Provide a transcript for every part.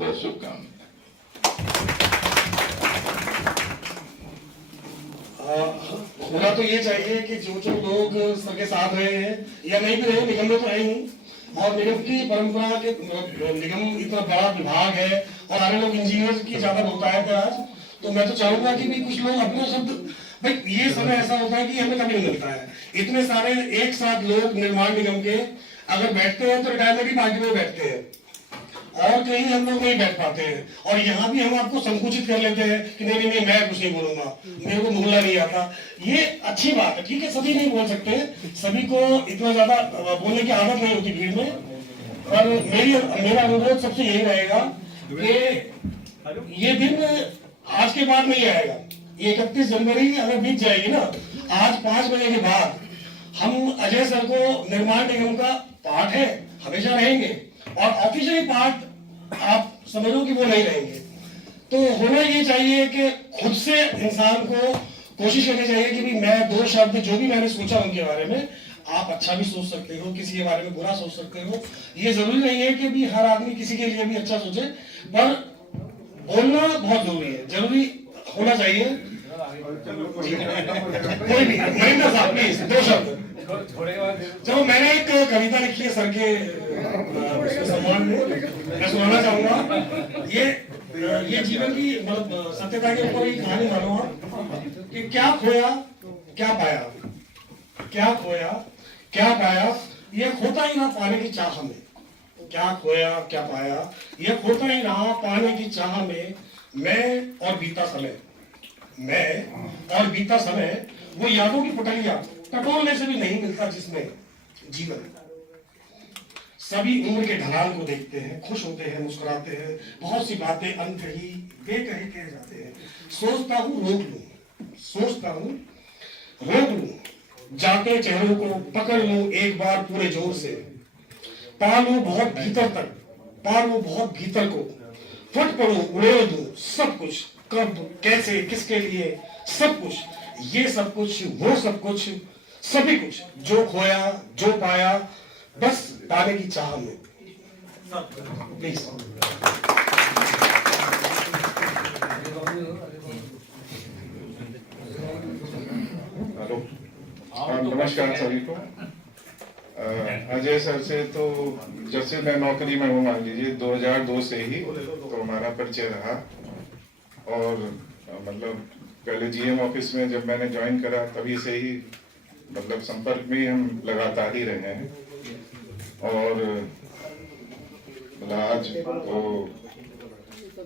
बहुत शुभकामनाएं। होना तो ये चाहिए कि जो जो लोग सबके साथ रहे हैं या नहीं भी रहे, निगम में तो है ही, और निगम की परंपरा के निगम इतना बड़ा विभाग है और सारे लोग इंजीनियर की ज्यादा बहुतायत है आज, तो मैं तो चाहूंगा कि भी कुछ लोग अपने शब्द, भाई ये समय ऐसा होता है कि हमें कभी नहीं मिलता है, इतने सारे एक साथ लोग निर्माण निगम के अगर बैठते हैं तो रिटायरमेंट की पार्टी में बैठते हैं और कहीं हम लोग नहीं बैठ पाते हैं, और यहाँ भी हम आपको संकुचित कर लेते हैं कि नहीं नहीं नहीं मैं कुछ नहीं बोलूंगा, मेरे को बोलना नहीं आता। ये अच्छी बात है, ठीक है, सभी नहीं बोल सकते, सभी को इतना ज्यादा बोलने की आदत नहीं होती भीड़ में, और मेरा अनुरोध सबसे यही रहेगा कि ये दिन आज के बाद नहीं आएगा, ये 31 जनवरी अगर बीत जाएगी ना, आज 5 बजे के बाद हम अजय सर को निर्माण निगम का पार्ट है हमेशा रहेंगे, और ऑफिशियली पार्ट आप समझो कि वो नहीं रहेंगे। तो होना ये चाहिए कि खुद से इंसान को कोशिश करनी चाहिए कि भी मैं 2 शब्द जो भी मैंने सोचा उनके बारे में, आप अच्छा भी सोच सकते हो, किसी के बारे में बुरा सोच सकते हो, ये जरूरी नहीं है कि भी हर आदमी किसी के लिए भी अच्छा सोचे, पर बोलना बहुत जरूरी है, जरूरी होना चाहिए। कोई भी महेंद्र साहब प्लीज 2 शब्द। चलो मैंने एक कविता लिखी है सर के सम्मान में, मैं सुनाना चाहूंगा। ये जीवन की मतलब सत्यता के ऊपर एक कहानी मानो आप कि क्या खोया क्या पाया, क्या खोया क्या पाया, ये खोता ही रहा पाने की चाह में, क्या खोया क्या पाया, ये खोता ही रहा पाने की चाह में, मैं और बीता समय, मैं और बीता समय, वो यादों की पटलियां टटोलने से भी नहीं मिलता जिसमें जीवन। सभी उम्र के ढलान को देखते हैं, खुश होते हैं, मुस्कुराते हैं, बहुत सी बातें अंत ही बेकहे कह जाते हैं। सोचता हूँ रोक लूं, सोचता हूँ रोक लूं, जाते चेहरों को पकड़ लूं एक बार पूरे जोर से, पालू बहुत भीतर तक, पालू बहुत भीतर को, फट पड़ू उड़ेल दूं सब कुछ, कब कैसे किसके लिए सब कुछ, ये सब कुछ वो सब कुछ, सभी कुछ जो खोया जो पाया, बस पाने की चाह में। प्लीज नमस्कार सभी को। अजय सर से तो जब से मैं नौकरी में हूँ, मान लीजिए 2002 से ही तो हमारा परिचय रहा, और मतलब पहले जीएम ऑफिस में जब मैंने ज्वाइन करा तभी से ही मतलब संपर्क में हम लगातार ही रहे हैं, और मतलब आज तो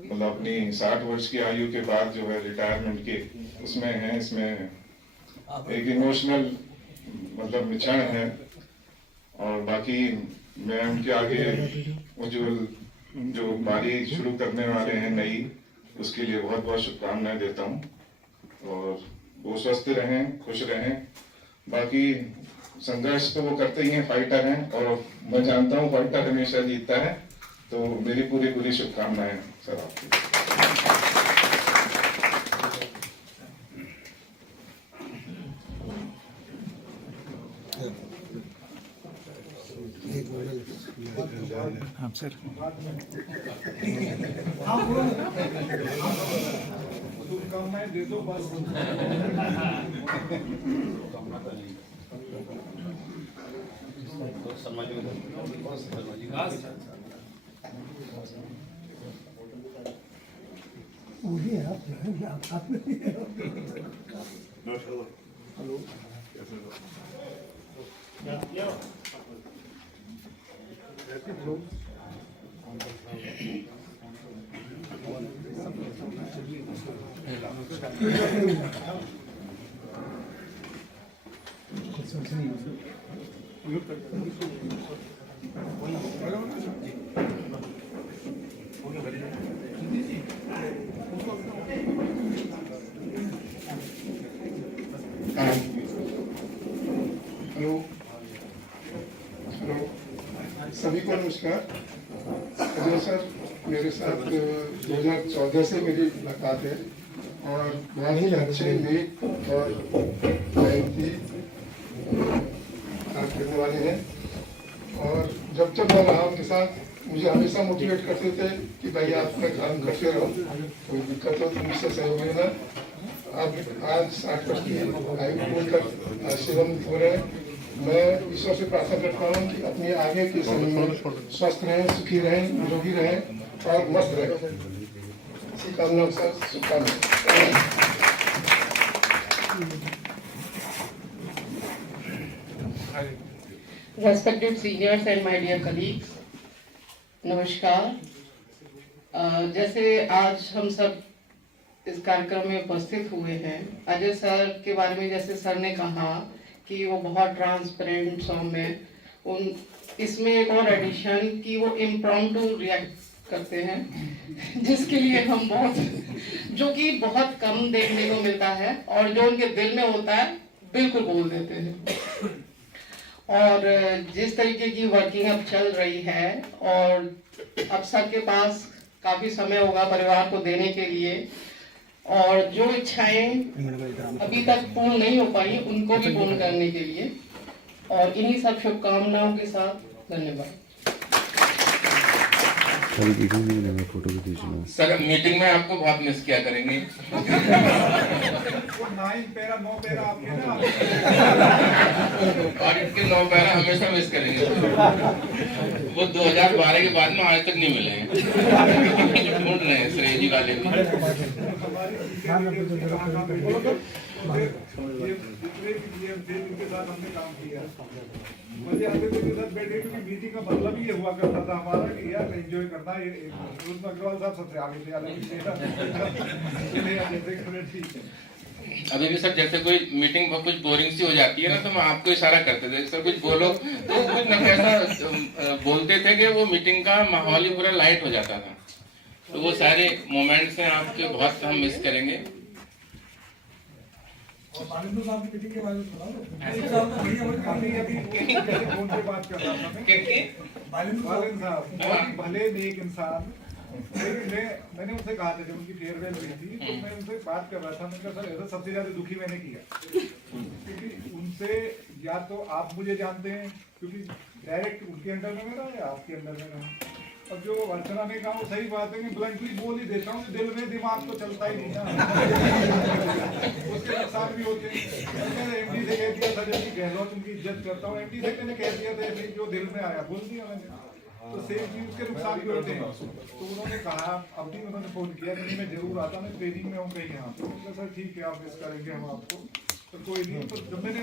मतलब अपनी 60 वर्ष की आयु के बाद जो है रिटायरमेंट के उसमें है, इसमें एक इमोशनल मतलब क्षण है, और बाकी मैं उनके आगे उज्जवल जो बारी शुरू करने वाले हैं नई, उसके लिए बहुत बहुत शुभकामनाएं देता हूं, और वो स्वस्थ रहें, खुश रहें। बाकी संघर्ष तो वो करते ही हैं, फाइटर हैं, और मैं जानता हूं फाइटर हमेशा जीतता है, तो मेरी पूरी शुभकामनाएं सर आपको। हाँ सर। शुभकामनाएं दे दो बस। हेलो सभी को नमस्कार। अजय सर मेरे साथ 2014 से मेरी मुलाकात है, और बहुत ही अच्छे नेक और मेहनती काम करने वाले हैं, और जब मैं रहा उनके साथ मुझे हमेशा मोटिवेट करते थे कि भाई आप अपना काम करते रहो, कोई दिक्कत हो तो मुझसे सहयोग लेना। आप आज 60 वर्ष की आयु बोलकर आज सेवामुक्त हो रहे हैं। मैं ईश्वर से प्रार्थना करता हूँ कि अपने आगे के समय में स्वस्थ रहें, सुखी रहें, निरोगी रहें और मस्त रहें। इसी कामना के साथ शुभकामनाएं। Respected seniors and my dear colleagues, नमस्कार। जैसे आज हम सब इस कार्यक्रम में उपस्थित हुए हैं, अजय सर के बारे में जैसे सर ने कहा कि वो बहुत ट्रांसपेरेंट सौम्य, उन इसमें एक और एडिशन कि वो इम्प्रॉम्प्टू रिएक्ट करते हैं, जिसके लिए हम जो कि बहुत कम देखने को मिलता है, और जो उनके दिल में होता है बिल्कुल बोल देते हैं। और जिस तरीके की वर्किंग अब चल रही है, और अब सबके पास काफी समय होगा परिवार को देने के लिए, और जो इच्छाएं अभी तक पूर्ण नहीं हो पाई उनको भी पूर्ण करने के लिए, और इन्हीं सब शुभकामनाओं के साथ धन्यवाद। फोटो भी खींचना। सर मीटिंग में आपको बहुत मिस किया करेंगे। वो 9 पैरा 9 पैरा आपके ना, और इनके 9 पैरा हमेशा मिस करेंगे। वो 2012 के बाद में आज तक नहीं मिले हैं। ढूंढ रहे हैं श्रेय जी वाले भी। इनके साथ हमने काम किया, मुझे आते थे के साथ बैठे, क्योंकि मीटिंग का मतलब ही ये हुआ करता था हमारा कि यार एंजॉय करना। ये अग्रवाल साहब सबसे आगे थे, अभी भी सर जैसे कोई मीटिंग कुछ बोरिंग सी हो जाती है ना, तो मैं आपको इशारा करते थे सर कुछ बोलो, तो कुछ न ऐसा बोलते थे कि वो मीटिंग का माहौल ही पूरा लाइट हो जाता था। तो वो सारे मोमेंट्स हैं आपके, बहुत हम मिस करेंगे। साहब की मीटिंग के बारे में फोन पे बात कर रहा था साहब, भले नेक इंसान। मैंने उनसे कहा था जब उनकी फेयरवेल हुई थी, तो मैं उनसे बात कर रहा था, मैंने कहा सर ऐसा सबसे ज्यादा दुखी मैंने किया, क्योंकि उनसे या तो आप मुझे जानते हैं, क्योंकि डायरेक्ट उनके अंडर में मैं रहा या आपके अंडर में रहा। अब जो अर्चना ने कहा वो सही बात है कि ब्लंटली बोल ही देता हूँ, दिल में दिमाग तो चलता ही नहीं ना, उसके नुकसान भी होते हैं। मैंने एमडी से कह दिया था, जब गहलोत उनकी इज्जत करता हूँ, एमडी से मैंने कह दिया था ऐसे जो दिल में आया बोल दिया मैंने, तो सेम चीज के नुकसान भी होते हैं। तो उन्होंने कहा, अब भी उन्होंने फोन किया, मैं जरूर आता, मैं ट्रेनिंग में हूँ कहीं यहाँ पे। सर ठीक है, आप मिस करेंगे हम आपको, तो कोई नहीं। तो जब मैंने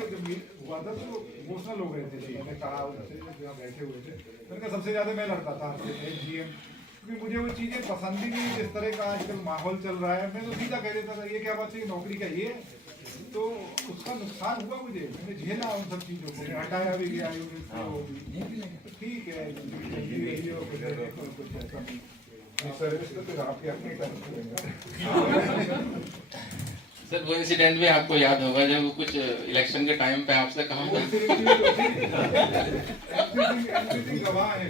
हुआ था तो इमोशनल हो गए थे, मैंने कहा उनसे जहाँ बैठे हुए थे, मैंने कहा सबसे ज्यादा मैं लड़ता था जीएम, क्योंकि मुझे वो चीजें पसंद ही नहीं, जिस तरह का आजकल माहौल चल रहा है। मैं तो सीधा कह देता था ये क्या बात है, नौकरी का ये, तो उसका नुकसान हुआ मुझे, मैंने झेला उन सब चीजों को, हटाया भी गया, ठीक है सर वो इंसिडेंट भी आपको याद होगा जब कुछ इलेक्शन के टाइम पे आपसे कहा था। गवाह है,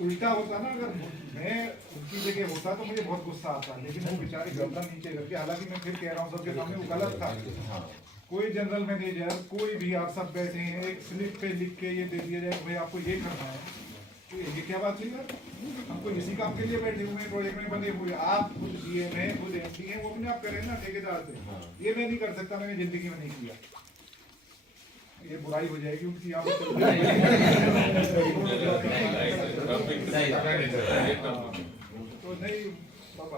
उल्टा होता ना, अगर मैं उनकी जगह होता तो मुझे बहुत गुस्सा आता, लेकिन वो बेचारे गर्दन नीचे करके, हालांकि मैं फिर कह रहा हूँ सबके सामने वो गलत था। कोई जनरल मैनेजर कोई भी, आप सब बैठे हैं, एक स्लिप पे लिख के ये दे दिया जाए भाई आपको ये करना है, तो ये क्या बात हुई यार, हमको इसी काम के लिए बैठे हुए हैं, प्रोजेक्ट में बने हुए, आप खुद जीएम हैं, खुद एमडी हैं, वो भी आप करें ना ठेकेदार से, ये मैं नहीं कर सकता, मैंने जिंदगी में नहीं किया, ये बुराई हो जाएगी उनकी यहाँ तो नहीं,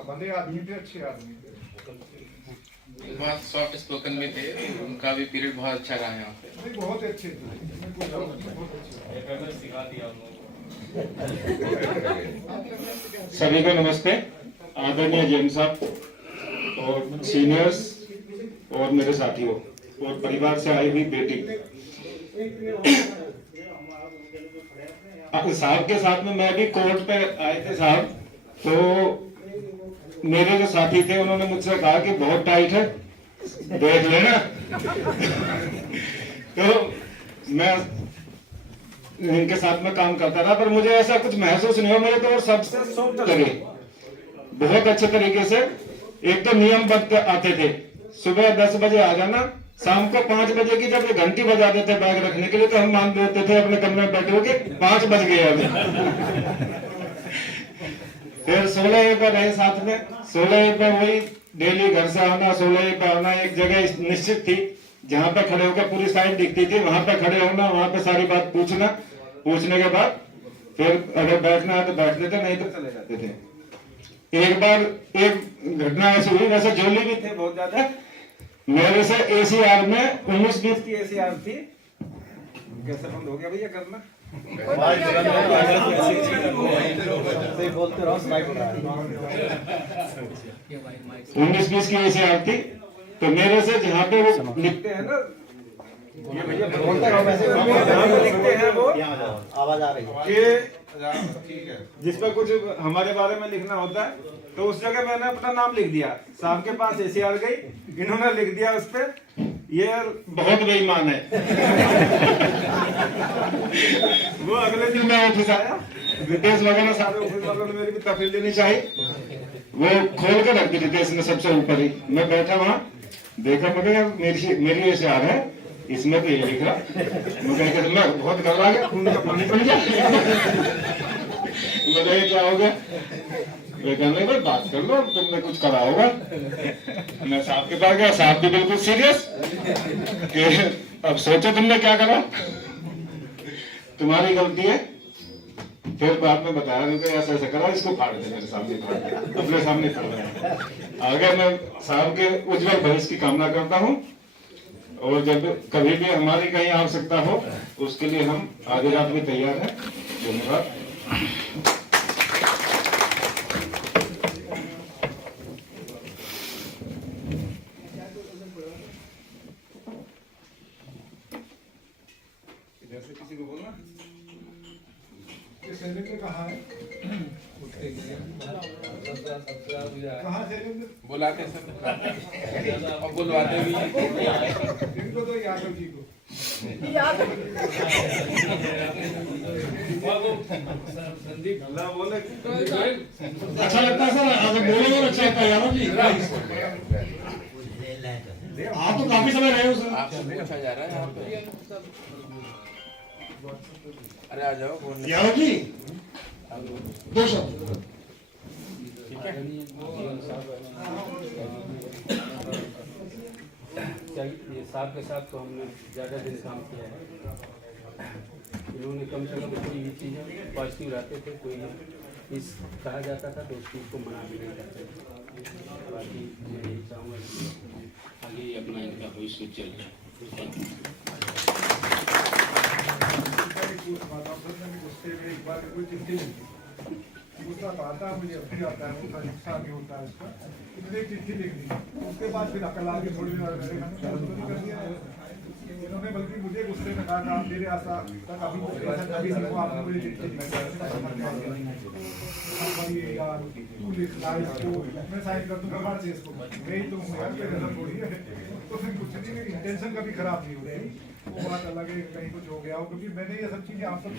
भले आदमी थे, अच्छे आदमी थे, बहुत सॉफ्ट स्पोकन भी थे, उनका भी पीरियड बहुत अच्छा रहा यहाँ पे। नहीं बहुत अच्छे थे, बहुत अच्छे। सभी को नमस्ते। आदरणीय जैन साहब और सीनियर्स और मेरे साथियों और परिवार से आई हुई बेटी, साहब के साथ में मैं भी कोर्ट पे आए थे साहब, तो मेरे जो साथी थे उन्होंने मुझसे कहा कि बहुत टाइट है, देख लेना। तो मैं इनके साथ में काम करता रहा, पर मुझे ऐसा कुछ महसूस नहीं हुआ, मुझे तो और सबसे सॉफ्ट लगे, बहुत अच्छे तरीके से। एक तो नियमबद्ध आते थे, सुबह 10 बजे आ जाना, शाम को 5 बजे की जब ये घंटी बजा देते बैग रखने के लिए, तो हम मान लेते थे अपने कमरे में बैठे हो कि 5 बज गए अभी। फिर 16 पर रहे साथ में। 16 पर वही डेली घर से आना, 16 पर आना। एक जगह निश्चित थी जहां पे खड़े होकर पूरी साइड दिखती थी, वहां पे खड़े होना, वहां पे सारी बात पूछना। पूछने के बाद फिर अगर बैठना है तो बैठ लेते, नहीं तो चले जाते थे। एक बार एक घटना ऐसी हुई, वैसे जोली भी थे बहुत ज्यादा। मेरे से ACR में 19-20 की ACR थी। कैसे बंद हो गया भैया करना? 19-20 की ACR थी। तो मेरे से जहाँ पे वो लिखते हैं ना, ये भैया बोलते रहो, वैसे जहाँ पे लिखते हैं वो आवाज आ रही है, जिसपे कुछ हमारे बारे में लिखना होता है, तो उस जगह मैंने अपना नाम लिख दिया। साहब के पास ACR गई, इन्होंने लिख दिया उस पे, ये बहुत बेईमान है। वो अगले दिन मैं ऑफिस आया, रितेश वगैरह सारे ऑफिस वालों ने मेरी भी तफरीर लेनी चाहिए। वो खोल के रख दी रितेश ने सबसे ऊपर ही। मैं बैठा वहां, देखा, मगर मेरी ACR है, इसमें तो ये लिख रहा। मैं बहुत घबरा गया, खून का पानी पड़ गया। मैं क्या हो गया? वे कहने लगे बात कर लो, तुमने कुछ करा होगा। मैं साहब के पास गया, साहब भी बिल्कुल सीरियस कि अब सोचो तुमने क्या करा, तुम्हारी गलती है। फिर बाद में बताया कि ऐसा ऐसा करा, इसको फाड़ दे, मेरे सामने फाड़ दिया, अपने सामने फाड़ दिया। आगे मैं साहब के उज्जवल भविष्य की कामना करता हूँ, और जब कभी भी हमारी कहीं आवश्यकता हो उसके लिए हम आधी रात में तैयार हैं। धन्यवाद। जैसे किसी को बोलना शैलेंद्र कहाँ है? कहाँ शैलेंद्र? बुलाते सर और बुलवाते भी इनको तो यादव जी को। संदीप अल्लाह बोले अच्छा लगता है सर, आज बोलो और अच्छा लगता है यादव जी। आप तो काफी समय रहे हो सर। आपसे पूछा जा रहा है यहाँ पे। अरे आ जाओ बोलने। यादव जी 2 शब्द। ठीक है। ये साहब के साथ तो हमने ज़्यादा दिन काम किया है। इन्होंने कम से कम कोई भी चीज़ पॉजिटिव रहते थे, कोई इस कहा जाता था तो उस चीज़ को मना भी नहीं करते थे। बाकी मैं यही चाहूँगा कि आगे अपना इनका भविष्य चल गुस्से में एक बार कोई चिट्ठी गुस्सा तो आता है, मुझे अभी आता है, उसका गुस्सा भी होता है इसका। मैंने एक चिट्ठी लिख दी, उसके बाद फिर अकल आके थोड़ी देर कर दिया इन्होंने, बल्कि मुझे गुस्से में कहा था मेरे आशा तक अभी कभी नहीं हुआ, आपने मुझे चिट्ठी मैं साइन कर दूंगा बात से इसको, मैं ही तो हूँ यार, कोई गलत थोड़ी है। तो फिर कुछ नहीं, मेरी इंटेंशन कभी खराब नहीं हो रही, वो बात अलग है कहीं कुछ हो गया हो, क्योंकि मैंने ये सब चीजें आप सब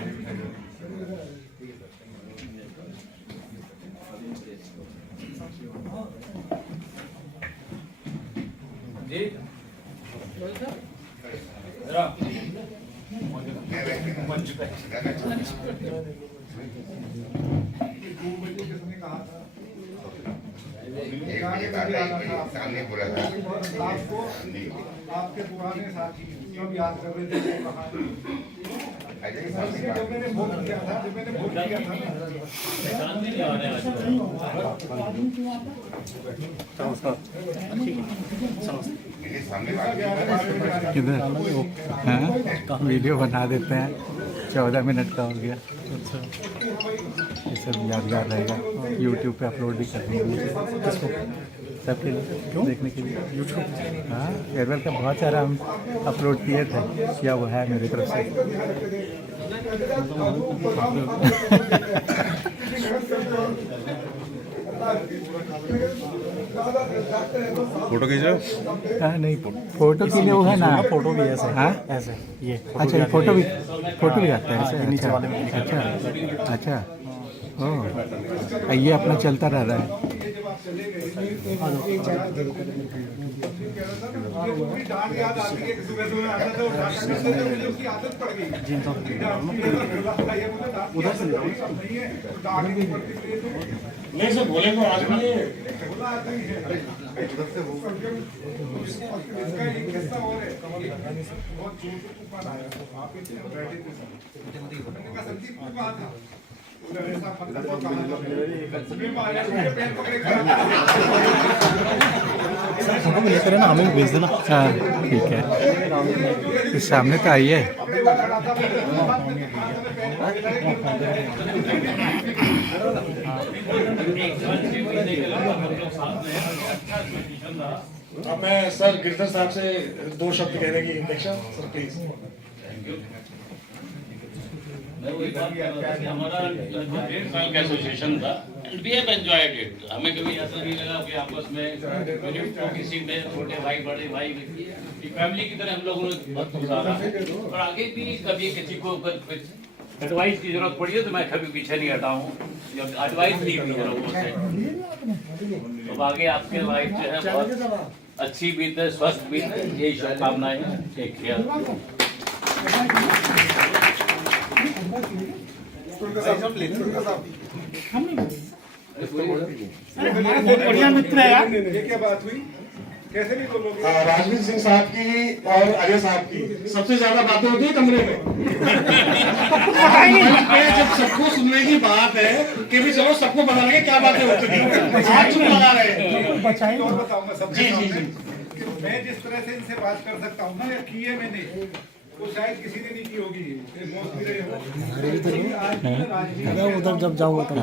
जी कहा था सामने बोला था आपको, आपके पुराने साथी सब याद कर रहे थे वो कहानी। जब मैंने वोट किया था, किधर हाँ वीडियो बना देते हैं, 14 मिनट का हो गया। अच्छा ये सब यादगार रहेगा, यूट्यूब पे अपलोड भी कर देंगे सबके लिए, क्यों देखने के लिए यूट्यूब। हाँ फेयरवेल का बहुत सारा हम अपलोड किए थे, क्या वो है मेरी तरफ से। फोटो खींचो। हाँ नहीं फोटो के लिए वो है ना, फोटो भी ऐसे। हाँ ऐसे ये अच्छा ये फोटो भी आता है ऐसे नीचे वाले में। अच्छा अच्छा ओह ये अपना चलता रह रहा है। डांट याद आती है, सुबह सुबह आता था उठा कर, मुझे उसकी आदत पड़ गई। उधर से नहीं है, डांट नहीं पड़ती। नहीं सर बोले तो आज भी ये बोला आता ही है। इसका एक किस्सा और है, बहुत जोर से तूफान आया, आप इतने बैठे थे सर। मैंने कहा संदीप तू कहाँ था? बोला ऐसा पत्थर को कहाँ था? मैं आया, मेरे पैर पकड़े खड़ा था। हमको लेकर ना हमें भेज देना। हाँ ठीक है, इस सामने तो आई है। पकड़े हुआ खड़ा था, मैंने पैर अब मैं सर गिरधर साहब से 2 शब्द कहने की अपेक्षा सर प्लीज। मैं वही बात कर रहा था कि हमारा 1.5 साल का एसोसिएशन था and we have enjoyed it. हमें कभी ऐसा नहीं लगा कि आपस में किसी में छोटे भाई बड़े भाई फैमिली की तरह हम लोगों ने बहुत गुजारा है और आगे भी कभी किसी को एडवाइस की जरूरत पड़ी है तो मैं कभी पीछे नहीं हटा हूँ, एडवाइस दी थी लोगों से। तो आगे आपके लाइफ जो है बहुत अच्छी बीते, स्वस्थ बीते, यही शुभकामनाएं हैं। Take care. बढ़िया मित्र है यार। ये क्या बात हुई? कैसे नहीं बोलोगे? राजवीर सिंह साहब की और अजय साहब की सबसे ज्यादा बातें होती है कमरे में। जब सबको सुनने की बात है कि भी चलो सबको बता लगे क्या बातें होती है, आप चुप लगा रहे हैं। और बताऊंगा सब। जी जी जी। मैं जिस तरह से इनसे बात कर सकता हूँ ना, या की है मैंने, वो शायद किसी ने नहीं की होगी। उधर जब जाऊँगा तो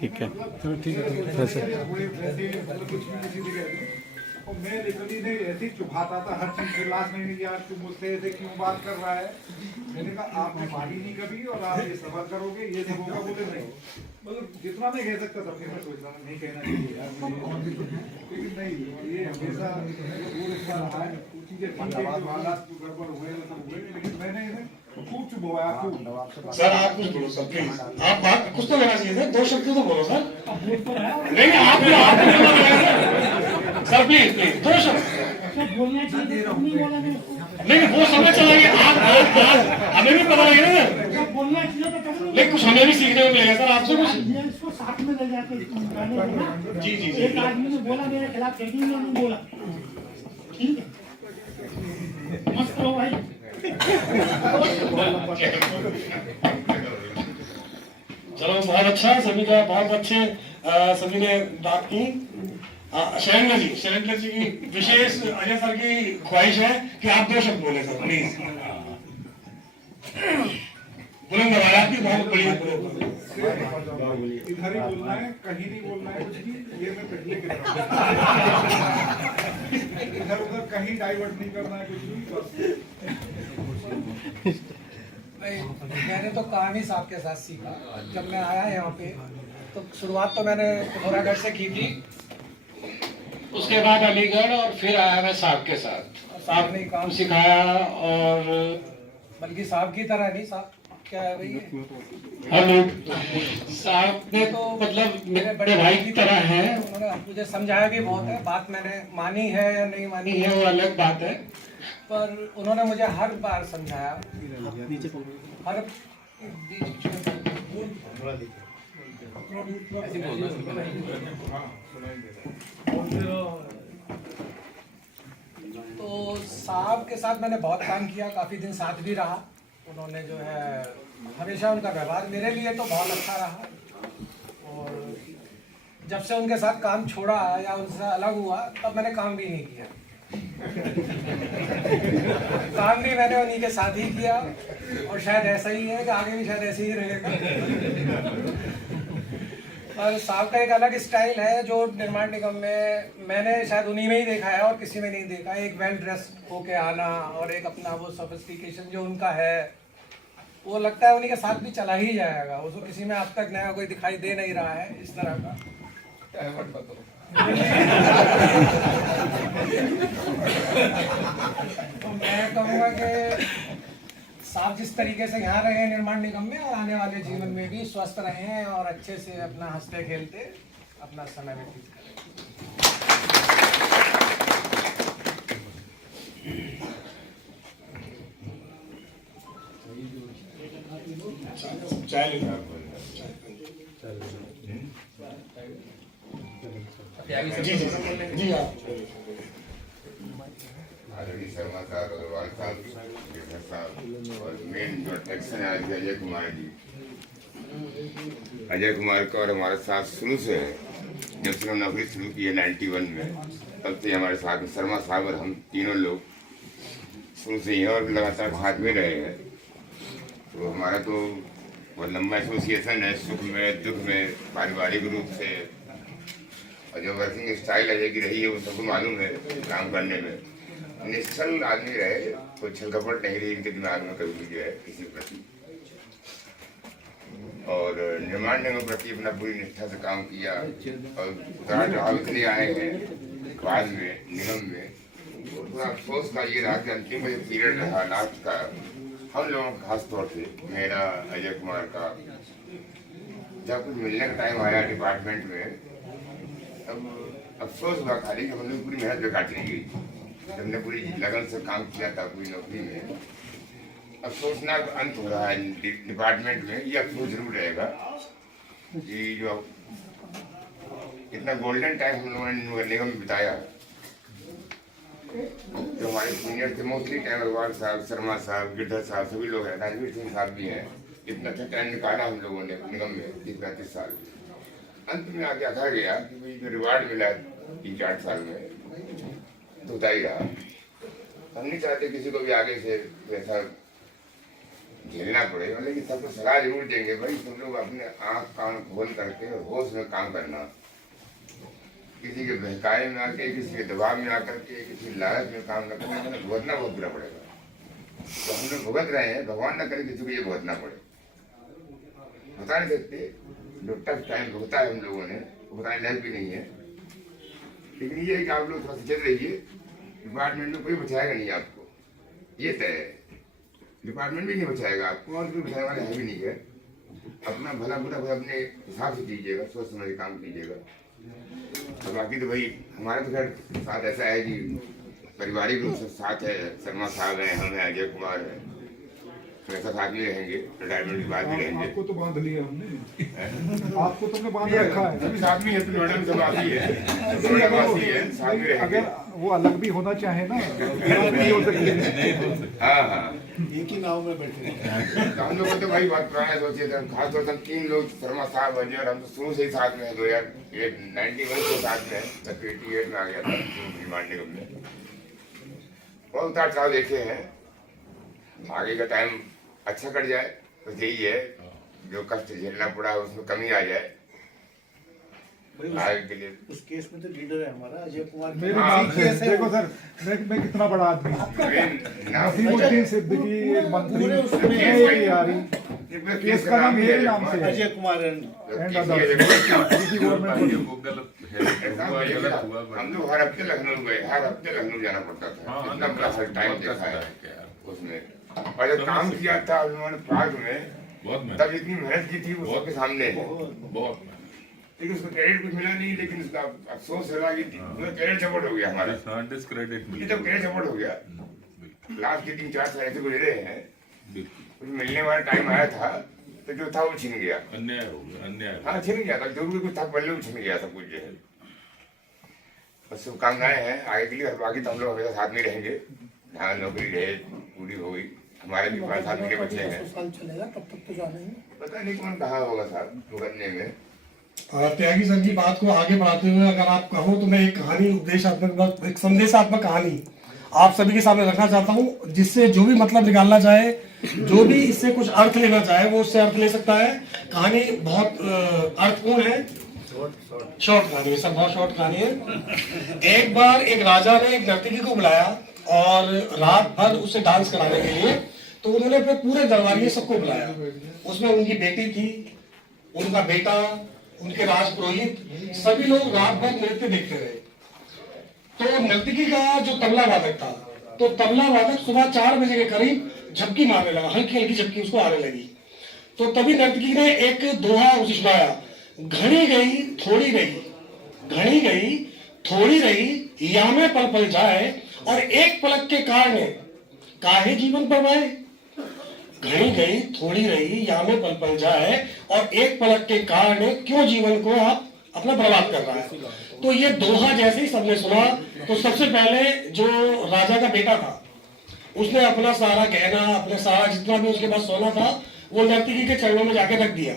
ठीक है, चलो ठीक है। और मैं लिटरली ने ऐसे ही चुभाता था हर चीज से। लास्ट में यार तू मुझसे ऐसे क्यों बात कर रहा है? मैंने कहा आपने मारी नहीं कभी और आप ये सफर करोगे, ये सब होगा। बोले नहीं, मतलब जितना मैं कह सकता था फिर मैं सोच रहा नहीं कहना चाहिए यार, लेकिन नहीं, ये हमेशा वो रिश्ता रहा है। चीजें ठीक है, जो हालात गड़बड़ हुए वो सब हुए, लेकिन मैंने इन्हें खूब चुभवाया, खूब। सर आप कुछ बोलो सर प्लीज, आप बात कुछ तो लेना चाहिए सर, 2 शब्द तो बोलो सर। नहीं आप सर प्लीज प्लीज 2 शब्द बोलना चाहिए। नहीं वो समय चला गया, आप हमें भी पता लगे ना सर, लेकिन कुछ हमें भी सीखने को मिलेगा सर आपसे कुछ। इसको साथ में ले जाके जी जी जी। एक आदमी ने बोला मेरे खिलाफ, नहीं बोला, ठीक है मत करो भाई। चलो बहुत अच्छा, सभी का बहुत अच्छे सभी ने बात की। शैलेंद्र जी की विशेष अजय सर की ख्वाहिश है कि आप 2 शब्द बोले सर प्लीज। बुलंद आवाज आपकी बहुत बड़ी। इधर ही बोलना है, कहीं नहीं बोलना है कुछ भी। ये मैं पहले के इधर उधर कहीं डाइवर्ट नहीं करना है कुछ भी, बस। मैंने तो कहानी साहब के साथ सीखा। जब मैं आया यहाँ पे तो शुरुआत तो मैंने पिथौरागढ़ से की थी, उसके बाद अलीगढ़ और फिर आया मैं साहब के साथ। साहब ने काम सिखाया और बल्कि साहब की तरह नहीं, साहब क्या है भाई, हेलो साहब ने तो मतलब मेरे बड़े भाई की तरह हैं। उन्होंने मुझे समझाया भी बहुत है। बात मैंने मानी है या नहीं मानी है वो अलग बात है, पर उन्होंने मुझे हर बार समझाया, हर तो साहब के साथ मैंने बहुत काम किया, काफ़ी दिन साथ भी रहा। उन्होंने जो है हमेशा उनका व्यवहार मेरे लिए तो बहुत अच्छा रहा, और जब से उनके साथ काम छोड़ा या उनसे अलग हुआ तब मैंने काम भी नहीं किया। काम भी मैंने उन्हीं के साथ ही किया, और शायद ऐसा ही है कि आगे भी शायद ऐसे ही रहेगा। और साहब का एक अलग स्टाइल है जो निर्माण निगम में मैंने शायद उन्हीं में ही देखा है और किसी में नहीं देखा। एक वेल ड्रेस होके आना और एक अपना वो सोफिस्टिकेशन जो उनका है, वो लगता है उन्हीं के साथ भी चला ही जाएगा। उसको किसी में अब तक नया कोई दिखाई दे नहीं रहा है इस तरह का। तो मैं कहूँगा कि साहब जिस तरीके से यहाँ रहे निर्माण निगम में, और आने वाले जीवन में भी स्वस्थ रहें और अच्छे से अपना हंसते खेलते अपना समय व्यतीत करें। चाय जी जी जी हाँ। आदरणीय शर्मा साहब, अग्रवाल साहब, शेखर साहब और मेन जो अट्रैक्शन है आज अजय कुमार जी। अजय कुमार का और हमारे साथ शुरू से है, जब से हम नौकरी शुरू की है 91 में, तब से हमारे साथ में शर्मा साहब और हम तीनों लोग शुरू से ही और लगातार साथ में रहे हैं। तो हमारा तो बहुत लंबा एसोसिएशन है, सुख में दुख में, पारिवारिक रूप से, और जो वर्किंग स्टाइल अजय की रही है वो सबको मालूम है। काम करने में निश्चल आदमी रहे, कोई छल कपट नहीं रही इनके दिमाग में कभी भी जो है किसी प्रति, और निर्माण निगम प्रति अपना पूरी निष्ठा से काम किया। और उतार चढ़ाव इतने आए हैं बाद में निगम में, थोड़ा अफसोस का ये रहा कि अंतिम जो पीरियड रहा लास्ट का, हम लोगों का खास तौर से मेरा, अजय कुमार का, जब कुछ मिलने का टाइम आया डिपार्टमेंट में, तब अफसोस हुआ खाली कि हमने पूरी मेहनत बेकार चली गई। हमने पूरी लगन से काम किया था पूरी नौकरी में, अफसोसनाक अंत हो रहा है डिपार्टमेंट में। ये अफसोस जरूर रहेगा कि जो इतना गोल्डन टाइम हम लोगों ने निगम में बिताया, जो हमारे सीनियर थे मोस्टली टाइम, अग्रवाल साहब, शर्मा साहब, गिरधर साहब, सभी लोग हैं, रणवीर सिंह साहब भी हैं, इतना अच्छा टाइम निकाला हम लोगों ने निगम में 30-35 साल। अंत में आगे आखा गया कि भाई जो रिवार्ड मिला 3-4 साल में तो होता ही रहा। हम नहीं चाहते किसी को भी आगे से ऐसा झेलना पड़े, मतलब कि सबको सलाह जरूर देंगे भाई तुम लोग अपने आँख कान खोल करके होश में काम करना, किसी के बहकाए में आके, किसी के दबाव में आकर के, किसी लालच में काम न करना, मतलब भुगतना बहुत बुरा पड़ेगा। तो हम लोग भुगत रहे हैं, भगवान न करे किसी को ये भुगतना पड़े। बता नहीं सकते जो टफ टाइम भुगता है हम लोगों ने, बताने लायक भी नहीं है, लेकिन ये है कि आप लोग थोड़ा सचेत रहिए। डिपार्टमेंट में कोई बचाएगा नहीं आपको, ये तय है। डिपार्टमेंट भी नहीं बचाएगा आपको और कोई बचाने वाला है भी नहीं है। अपना भला बुरा अपने हिसाब से कीजिएगा, सोच समझ के काम कीजिएगा। तो बाकी तो भाई हमारा तो खैर साथ ऐसा है कि पारिवारिक रूप से साथ है, शर्मा साहब हैं, हम हैं, अजय कुमार हैं, हमेशा साथ में रहेंगे, रिटायरमेंट के बाद भी रहेंगे। आपको तो बांध लिया हमने, आपको तुमने बांध रखा है। सभी साथ में है, तो मैडम सब आती है, साथ में रहेंगे। अगर वो अलग भी होना चाहे ना, नहीं हो सकती। हाँ हाँ, एक ही नाव में बैठे। हम लोग तो भाई बहुत पुराने सोचे थे, खासतौर से 3 लोग, शर्मा साहब, अजय और हम तो शुरू से ही साथ में है। 2091 से साथ में है, 88 में आ गया था निर्माण निगम में। बहुत उतार चढ़ाव देखे हैं, आगे का टाइम अच्छा कट जाए तो यही है, जो कष्ट झेलना पड़ा है उसमें कमी आ जाए आगे के लिए। उस केस में तो लीडर है हमारा अजय कुमार। मेरे देखो सर, मैं कितना बड़ा आदमी हूँ। नसीमुद्दीन सिद्दीकी एक मंत्री, यारी केस का नाम मेरे नाम से अजय कुमार हम लोग हर हफ्ते लखनऊ गए, हर हफ्ते लखनऊ जाना पड़ता था, इतना बड़ा हर टाइम देखा है उसमें। और जब काम किया था उन्होंने पार्क में, तब इतनी मेहनत की थी वो सबके सामने है बहुत, लेकिन उसको क्रेडिट कुछ मिला नहीं। लेकिन उसका अफसोस रहा कि क्रेडिट सपोर्ट हो गया हमारा, ये तो क्रेडिट सपोर्ट हो गया। लास्ट के 3-4 साल ऐसे गुजरे हैं, कुछ मिलने वाला टाइम आया था तो जो था वो छिन गया, अन्याय हो गया, अन्याय। हाँ छिन गया था, जो भी कुछ था पहले वो छिन गया सब कुछ जो है। बस शुभकामनाएं हैं आगे के लिए, और बाकी तो हम लोग हमेशा साथ में रहेंगे। जहाँ नौकरी रहे पूरी हो गई, हमारे भी 5 साल के बच्चे हैं, चलेगा तब तक तो जाना ही। पता नहीं कौन कहाँ होगा साहब भुगतने में। त्यागी सर की बात को आगे बढ़ाते हुए अगर आप कहो तो मैं एक कहानी, उपदेशात्मक, एक संदेशात्मक कहानी आप सभी के सामने रखना चाहता हूँ, जिससे जो भी मतलब निकालना चाहे, जो भी इससे कुछ अर्थ लेना चाहे वो उससे अर्थ ले सकता है। कहानी बहुत अर्थपूर्ण है, शॉर्ट कहानी है सर, बहुत शॉर्ट कहानी है। एक बार एक राजा ने एक नर्तकी को बुलाया और रात भर उसे डांस कराने के लिए, तो उन्होंने अपने पूरे दरबारिये सबको बुलाया। उसमें उनकी बेटी थी, उनका बेटा, उनके राजपुरोहित, सभी लोग रात भर नृत्य देखते रहे। तो नर्तकी का जो तबला वादक था, तो तबला वादक सुबह 4 बजे के करीब झपकी मारने लगा, हल्की हल्की झपकी उसको आने लगी। तो तभी नर्तकी ने एक दोहा उसे सुनाया, घड़ी गई थोड़ी रही, घड़ी गई थोड़ी रही, यामे पल पल जाए, और एक पलक के कारण काहे जीवन परवाए। घड़ी गई थोड़ी रही, यामे पल पल जाए, और एक पलक के कारण क्यों जीवन को आप अपना बर्बाद कर रहा है। तो ये दोहा जैसे ही सबने सुना तो सबसे पहले जो राजा का बेटा था उसने अपना सारा गहना, अपने सारा जितना भी उसके पास सोना था वो नर्तकी के चरणों में जाके रख दिया।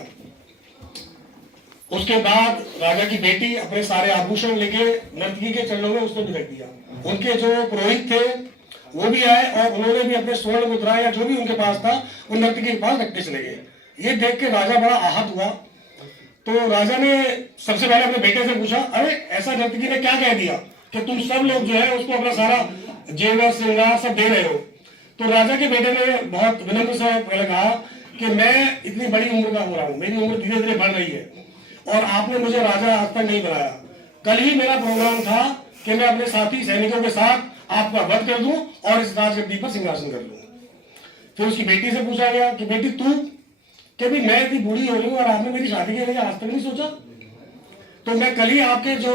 उसके बाद राजा की बेटी अपने सारे आभूषण लेके नर्तकी के चरणों में उसने भी रख दिया। उनके जो पुरोहित थे वो भी आए और उन्होंने भी अपने स्वर्ण मुद्रा या जो भी उनके पास था वो नर्तकी के पास रखने चले गए। ये देख के राजा बड़ा आहत हुआ। तो राजा ने सबसे पहले अपने बेटे से पूछा, अरे ऐसा नर्तकी ने क्या कह दिया कि तुम सब लोग जो है उसको अपना सारा जेवर श्रृंगार सब दे रहे हो? तो राजा के बेटे ने बहुत विनम्र से पहले कहा कि मैं इतनी बड़ी उम्र का हो रहा हूँ, मेरी उम्र धीरे धीरे बढ़ रही है और आपने मुझे राजा आज तक नहीं बनाया। कल ही मेरा प्रोग्राम था कि मैं अपने साथी सैनिकों के साथ आपका वध कर दूं और इस राजगद्दी पर सिंहासन कर लूं। फिर उसकी बेटी से पूछा गया कि बेटी तू, कि भी मैं इतनी बूढ़ी हो रही हूँ और आपने मेरी शादी के लिए आज तक नहीं सोचा? तो मैं कल ही आपके जो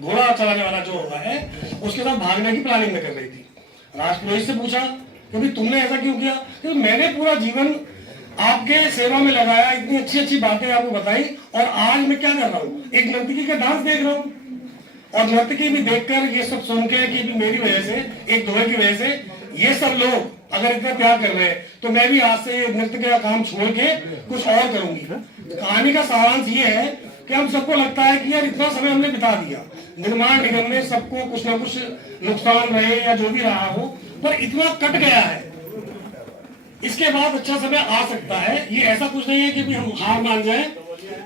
घोड़ा चलाने वाला जो है उसके साथ भागने की प्लानिंग में कर रही थी। राजपुरोहित से पूछा कि भी तुमने ऐसा क्यों किया? कि मैंने पूरा जीवन आपके सेवा में लगाया, इतनी अच्छी अच्छी बातें आपको बताई और आज मैं क्या कर रहा हूँ, एक नर्तकी का डांस देख रहा हूँ। और नर्तकी भी देखकर ये सब सुन के कि मेरी वजह से, एक दोहे की वजह से ये सब लोग अगर इतना प्यार कर रहे हैं तो मैं भी आज से नृत्य का काम छोड़ के कुछ और करूंगी। कहानी का सारांश ये है कि हम सबको लगता है कि यार इतना समय हमने बिता दिया निर्माण निगम में, सबको कुछ ना कुछ नुकसान रहे या जो भी रहा हो, पर इतना कट गया है, इसके बाद अच्छा समय आ सकता है। ये ऐसा कुछ नहीं है कि भी हम हार मान जाएं,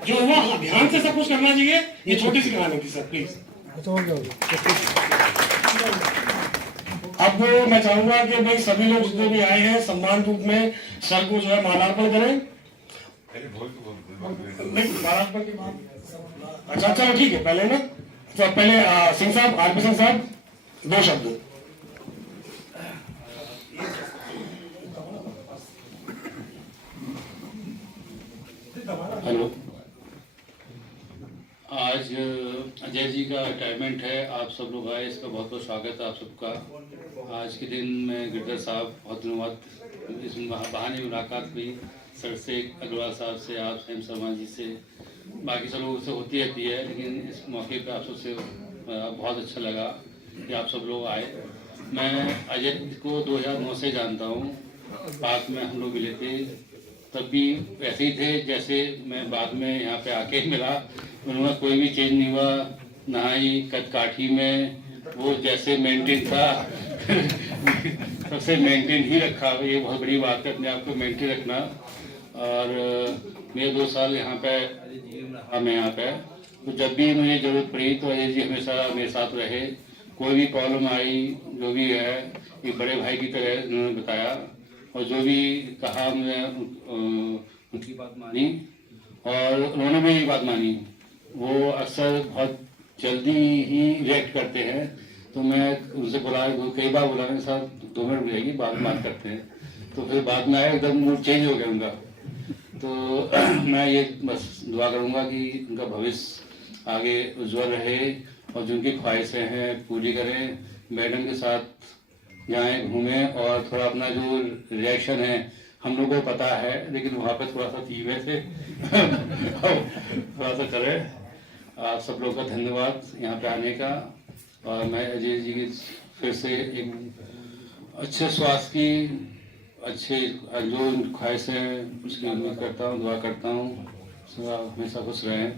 जो हुआ ध्यान से सब कुछ करना चाहिए। ये छोटी सी कहानी थी सर, प्लीज। अब मैं चाहूंगा कि भाई सभी लोग जितने भी आए हैं सम्मान रूप में सर को जो है मालार्पण करें। मालार्पण के बाद अच्छा चलो ठीक है, पहले ना तो पहले सिंह साहब, आरपी सिंह साहब 2 शब्द। हेलो, आज अजय जी का रिटायरमेंट है, आप सब लोग आए, इसका बहुत बहुत स्वागत है आप सबका। आज के दिन में गिरधर साहब बहुत दिनों बाद इस बहाने मुलाकात हुई सर से, अग्रवाल साहब से, आप हेम शर्मा जी से, बाकी सब लोगों से होती रहती है, लेकिन इस मौके पर आप सबसे बहुत अच्छा लगा कि आप सब लोग आए। मैं अजय को 2009 से जानता हूँ, पाक में हम लोग मिले थे, तब भी वैसे ही थे जैसे मैं बाद में यहाँ पे आके मिला। उन्होंने कोई भी चेंज नहीं हुआ, नहाई कदकाठी में वो जैसे मेंटेन था सबसे मेंटेन ही रखा। ये बहुत बड़ी बात है, अपने आप को मेंटेन रखना। और मेरे 2 साल यहाँ पे मैं यहाँ पे, तो जब भी मुझे ज़रूरत पड़ी तो अजय जी हमेशा मेरे साथ रहे। कोई भी प्रॉब्लम आई, जो भी है, एक बड़े भाई की तरह उन्होंने बताया और जो भी कहा मैं उनकी बात मानी और उन्होंने मेरी बात मानी। वो अक्सर बहुत जल्दी ही रिएक्ट करते हैं, तो मैं उनसे कई बार बुलाने के साथ 2 मिनट मिलेगी, बाद में बात करते हैं, तो फिर बाद में आया एकदम मूड चेंज हो गया उनका। तो मैं ये बस दुआ करूँगा कि उनका भविष्य आगे उज्जवल रहे और जो उनकी ख्वाहिशें हैं पूरी करें। मैडम के साथ जाएं, घूमें और थोड़ा अपना जो रिएक्शन है हम लोगों को पता है, लेकिन वहाँ पे थोड़ा सा धीमे थे थोड़ा सा करें। आप सब लोगों का धन्यवाद यहाँ पे आने का, और मैं अजय जी की फिर से एक अच्छे स्वास्थ्य की, अच्छे जो ख्वाहिशें हैं उसकी उम्मीद करता हूँ, दुआ करता हूँ, हमेशा खुश रहें।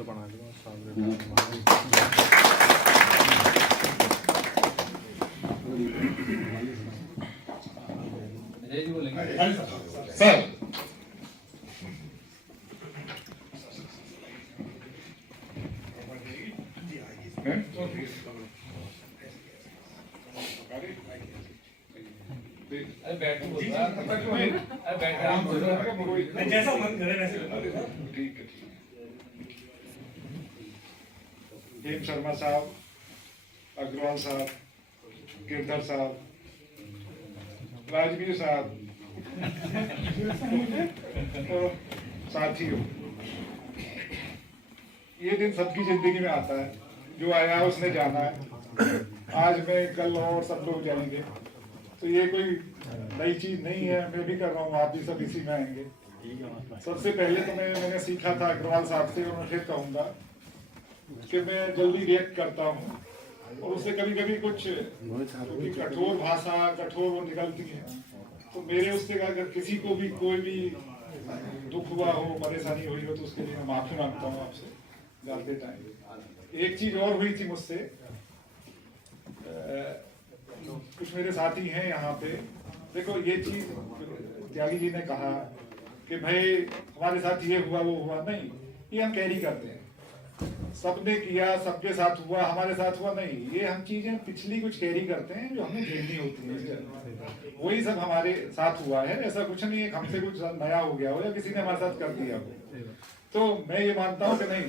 सर जैसा मन करे वैसे। ठीक है। हेम शर्मा साहब, अग्रवाल साहब, गिरधर साहब, राजवीर साहब तो साथियों, ये दिन सबकी जिंदगी में आता है, जो आया है उसने जाना है। आज मैं, कल और सब लोग जाएंगे, तो ये कोई नई चीज नहीं है। मैं भी कर रहा हूँ, आप भी सब इसी में आएंगे। सबसे पहले तो मैंने सीखा था अग्रवाल साहब से, और मैं फिर कहूँगा कि मैं जल्दी रिएक्ट करता हूँ, और उससे कभी कभी कुछ कठोर भाषा, कठोर वो निकलती है। तो मेरे उससे अगर किसी को भी कोई भी दुख हुआ हो, परेशानी हुई हो, तो उसके लिए मैं माफी मांगता हूँ आपसे जाते टाइम। एक चीज और हुई थी मुझसे, कुछ मेरे साथी हैं यहाँ पे, देखो ये चीज त्यागी जी ने कहा कि भाई हमारे साथ ये हुआ वो हुआ, नहीं, ये हम कैरी करते हैं, सबने किया, सबके साथ हुआ, हमारे साथ हुआ नहीं, ये हम चीजें पिछली कुछ कैरी करते हैं जो हमें झेलनी होती है, वही सब हमारे साथ हुआ है। ऐसा कुछ नहीं है हमसे कुछ नया हो गया हो या किसी ने हमारे साथ कर दिया हो। तो मैं ये मानता हूँ कि नहीं,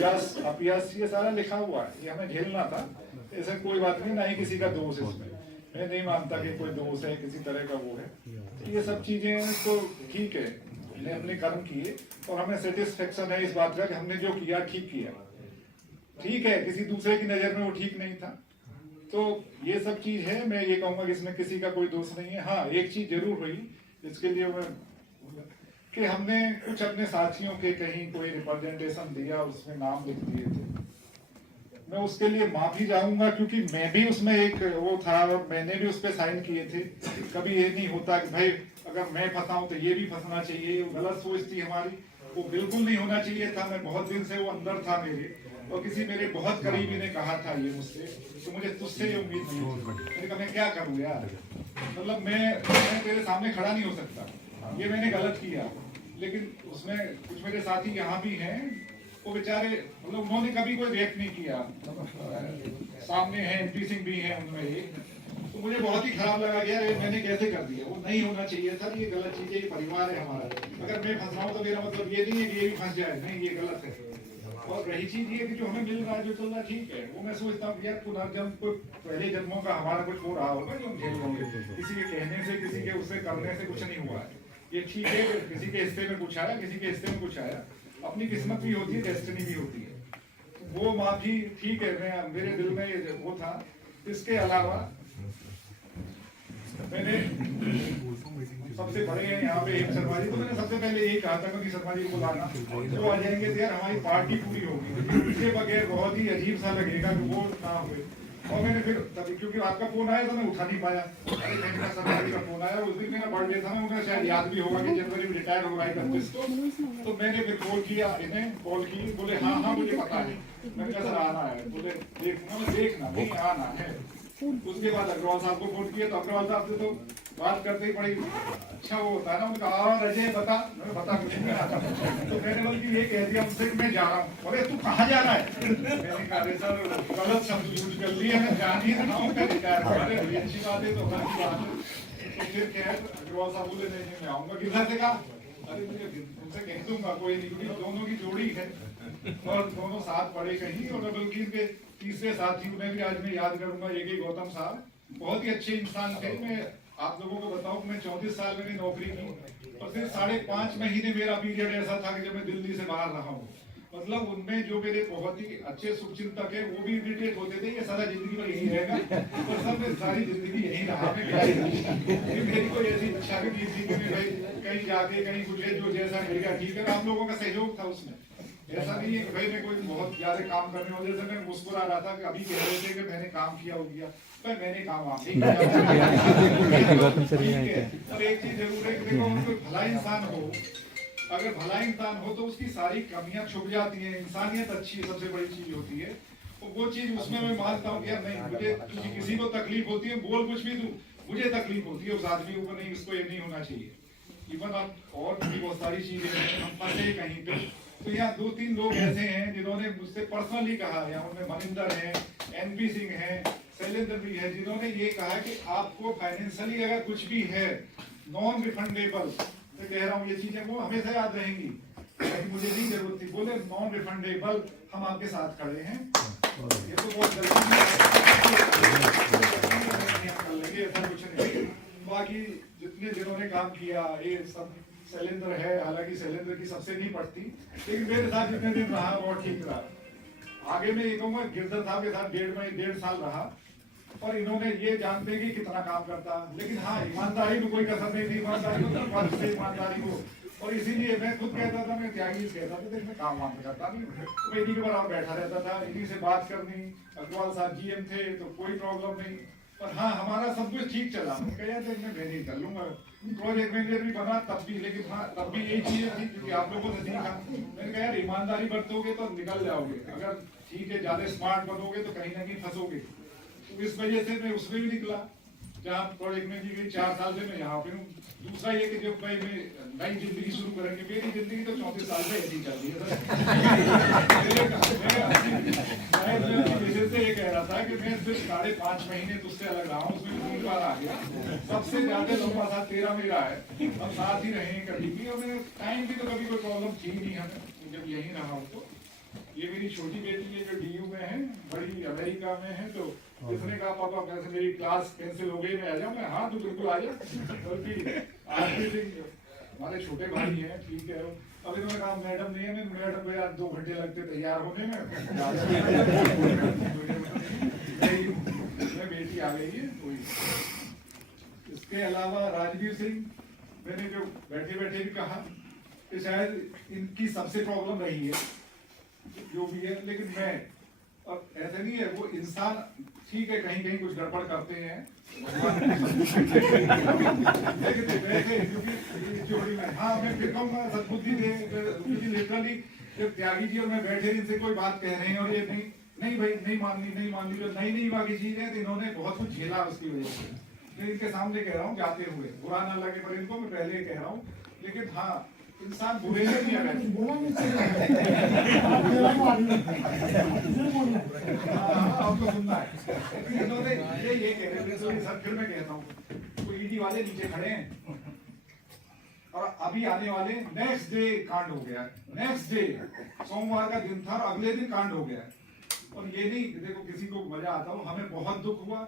यस अपयस ये सारा लिखा हुआ है, ये हमें झेलना था, ऐसा कोई बात नहीं, ना ही किसी का दोष है इसमें, मैं नहीं मानता कि कोई दोष है किसी तरह का वो है। ये सब चीजें तो ठीक है, हमने अपने कर्म किए और हमें सेटिस्फेक्शन है इस बात का कि हमने जो किया ठीक किया। ठीक है, किसी दूसरे की नजर में वो ठीक नहीं था, तो ये सब चीज है। मैं ये कहूंगा कि इसमें किसी का कोई दोष नहीं है। हाँ, एक चीज जरूर हुई इसके लिए मैं कि हमने कुछ अपने साथियों के कहीं कोई रिप्रेजेंटेशन दिया, उसमें नाम लिख दिए थे, मैं उसके लिए माफी चाहूंगा, क्योंकि मैं भी उसमें एक वो था और मैंने भी उस पर साइन किए थे। कभी ये नहीं होता कि भाई अगर मैं फंसाऊं तो ये भी फंसना चाहिए, वो गलत सोच थी हमारी, वो बिल्कुल नहीं होना चाहिए था। मैं बहुत दिन से वो अंदर था मेरे, और किसी मेरे बहुत करीबी ने कहा था ये मुझसे, तो मुझे तुझसे ये उम्मीद नहीं थी। मैंने कहा मैं क्या करूं यार, मतलब मैं तेरे सामने खड़ा नहीं हो सकता, ये मैंने गलत किया। लेकिन उसमें कुछ मेरे साथी यहाँ भी हैं, वो बेचारे मतलब उन्होंने कभी कोई रिएक्ट नहीं किया, सामने है एमपी सिंह भी है उनमें एक, तो मुझे बहुत ही खराब लगा यार मैंने कैसे कर दिया, वो नहीं होना चाहिए था, ये गलत चीज है, ये परिवार है हमारा, अगर मैं फंस रहा हूँ तो मेरा मतलब ये नहीं है कि ये भी फंस जाए, नहीं, ये गलत है। और रही चीज ये कि जो हमें मिल रहा है, जो चल रहा है, ठीक है, वो मैं सोचता हूँ यार पुनर्जन्म को पहले जन्मों का हमारा कुछ हो रहा होगा जो हम झेल होंगे, किसी के कहने से, किसी के उससे करने से कुछ नहीं हुआ है। ये ठीक है, किसी के हिस्से में कुछ आया, किसी के हिस्से में कुछ आया, अपनी किस्मत भी होती है, डेस्टिनी भी होती है, वो माफी ठीक है, मैं मेरे दिल में वो था। इसके अलावा मैंने सबसे बड़े हैं यहाँ पे एक शर्मा जी, तो मैंने सबसे पहले यही कहा था कि शर्मा जी को बुलाना, तो आ जाएंगे तो यार हमारी पार्टी पूरी होगी, उसके बगैर बहुत ही अजीब सा लगेगा कि वो ना हुए। और मैंने फिर तभी क्योंकि आपका फोन आया तो मैं उठा नहीं पाया, अरे मेरा शर्मा जी का फोन आया, उस दिन मेरा बर्थडे था, मैं शायद याद भी होगा कि जनवरी में रिटायर हो रहा है 31 को, तो मैंने फिर कॉल किया, इन्हें कॉल की, बोले हाँ हाँ मुझे पता है, मैं क्या सर आना है, बोले देखना, मैं देखना नहीं आना है। उसके बाद अग्रवाल साहब को फोन किया, तो अग्रवाल साहब से तो बात करते ही बड़ी अच्छा वो होता है ना, उनका अजय बता, मैं बता कुछ नहीं आता, तो मैंने बल्कि ये कह दिया उनसे कि मैं जा रहा हूँ। बोले तू कहाँ जा रहा है, मैंने कहा सर गलत शब्द यूज कर लिए, मैं जान ही रहा हूँ, मैं रिटायर कर रहे हैं, अच्छी बात है, तो अच्छी बात है। तो फिर क्या है, अग्रवाल साहब बोले नहीं मैं आऊंगा, किधर से कहा, अरे मुझे उनसे कह दूंगा कोई नहीं, क्योंकि दोनों की जोड़ी है और दोनों साथ पढ़े कहीं, और बल्कि इनके तीसरे साथी उन्हें भी आज मैं याद करूंगा, ये गौतम साहब बहुत ही अच्छे इंसान थे। मैं आप लोगों को बताऊं, मैं 34 साल मैंने नौकरी की, और फिर 5.5 महीने मेरा पीरियड ऐसा था कि जब मैं दिल्ली से बाहर रहा हूँ, मतलब उनमें जो मेरे बहुत ही अच्छे शुभचिंतक है वो भी इरिटेट होते थे, ये सारा जिंदगी भर यही रहेगा, और सब मैं सारी जिंदगी यही रहा। मेरी कोई ऐसी इच्छा भी नहीं थी कि मैं भाई कहीं जाके कहीं कुछ जो जैसा मिलेगा ठीक है, आप लोगों का सहयोग था उसमें, ऐसा नहीं है कि भाई मैं कोई बहुत ज्यादा काम करने वाले से मैं मुस्कुरा रहा था कि अभी कह रहे थे कि मैंने काम किया हो गया, पर मैंने काम आप नहीं किया। और एक चीज जरूर है कि देखो कोई भला इंसान हो, अगर भला इंसान हो तो उसकी सारी कमियां छुप जाती हैं, इंसानियत अच्छी सबसे बड़ी चीज होती है, तो वो चीज उसमें मैं मानता हूँ कि यार नहीं, मुझे किसी को तकलीफ होती है, बोल कुछ भी दूं, मुझे तकलीफ होती है उस आदमी को, नहीं इसको ये नहीं होना चाहिए। इवन आप और भी बहुत सारी चीजें हैं, हम फंसे कहीं पे, तो यहाँ 2-3 लोग ऐसे हैं जिन्होंने मुझसे पर्सनली कहा, यहाँ उनमें मनिंदर है, एनपी सिंह है, शैलेंद्र भी है, जिन्होंने ये कहा कि आपको फाइनेंशियली अगर कुछ भी है नॉन रिफंडेबल, मैं कह रहा हूँ ये चीजें वो हमेशा याद रहेंगी, मुझे नहीं जरूरत थी, बोले नॉन रिफंडेबल हम आपके साथ खड़े हैं, ये तो बहुत जल्दी कर लेंगे, ऐसा कुछ नहीं। बाकी जितने जिन्होंने काम किया ये सब, शैलेंद्र है, हालांकि शैलेंद्र की सबसे नहीं पड़ती, लेकिन मेरे साथ जितने दिन रहा बहुत ठीक रहा। आगे मैं ये कहूँगा गिरधर साहब के साथ 1.5 साल रहा, और इन्होंने ये जानते हैं कि कितना काम करता, लेकिन हाँ ईमानदारी में कोई कसर नहीं थी, ईमानदारी को और इसीलिए मैं खुद कहता था, मैं त्यागी कहता था, तो मैं काम वाम करता नहीं, मैं इन्हीं के बराबर बैठा रहता था, इन्हीं से बात करनी। अग्रवाल साहब जीएम थे तो कोई प्रॉब्लम नहीं, पर हाँ हमारा सब कुछ ठीक चला। मैं कह यार मैं नहीं कर लूंगा, प्रोजेक्ट मैनेजर भी बना तब भी, लेकिन हाँ तब भी यही चीजें थी क्योंकि आप लोगों से सीखा। मैंने कहा यार ईमानदारी बरतोगे तो निकल जाओगे, अगर ठीक है ज्यादा स्मार्ट बनोगे तो कहीं ना कहीं फंसोगे। तो इस वजह से मैं उसमें भी निकला, जहाँ प्रोजेक्ट में भी 4 साल से मैं यहाँ पे हूँ। दूसरा ये कि जब भाई मैं नई जिंदगी शुरू करेंगे, मेरी जिंदगी तो 34 साल से ऐसी चल रही है सर। ये कह रहा था कि मैं सिर्फ 5.5 महीने तुझसे अलग रहा हूँ, उसमें 3 बार आ गया। सबसे ज्यादा लंबा साथ तेरा मेरा है, हम साथ ही रहे कभी भी, और मेरे टाइम की तो कभी कोई प्रॉब्लम थी नहीं हमें जब यहीं रहा हूँ। तो ये मेरी छोटी बेटी है जो DU में है, बड़ी अमेरिका में है। तो इसने कहा पापा कैसे मेरी क्लास कैंसिल हो गई, मैं आ जाऊँ? मैं हाँ तू बिल्कुल आ जा, बल्कि हमारे छोटे भाई हैं, ठीक है। अभी तो मैं कहा मैडम नहीं है, मैडम को यार 2 घंटे लगते तैयार होने में, बेटी आ गई है कोई। इसके अलावा राजवीर सिंह, मैंने जो बैठे बैठे भी कहा कि शायद इनकी सबसे प्रॉब्लम रही है जो भी है, लेकिन मैं अब ऐसा नहीं है, वो इंसान ठीक है कहीं कहीं कुछ गड़बड़ करते हैं क्योंकि हाँ मैं फिर कहूँगा सद्बुद्धि दे, क्योंकि लिटरली जब त्यागी जी और मैं बैठे इनसे कोई बात कह रहे हैं और ये नहीं भाई नहीं मान ली जो नहीं वाकी चीज है, तो इन्होंने बहुत कुछ झेला उसकी वजह से। मैं इनके सामने कह रहा हूँ जाते हुए, बुरा ना लगे पर इनको, मैं पहले कह रहा हूँ, लेकिन हाँ इंसान बुरे नहीं है। आपको सुनना है, इन्होंने ये कह रहे थे सर, फिर मैं कहता हूँ तो ED वाले नीचे खड़े हैं और अभी आने वाले नेक्स्ट डे कांड हो गया, नेक्स्ट डे सोमवार का दिन था और अगले दिन कांड हो गया। और ये नहीं देखो किसी को मजा आता हो, हमें बहुत दुख हुआ।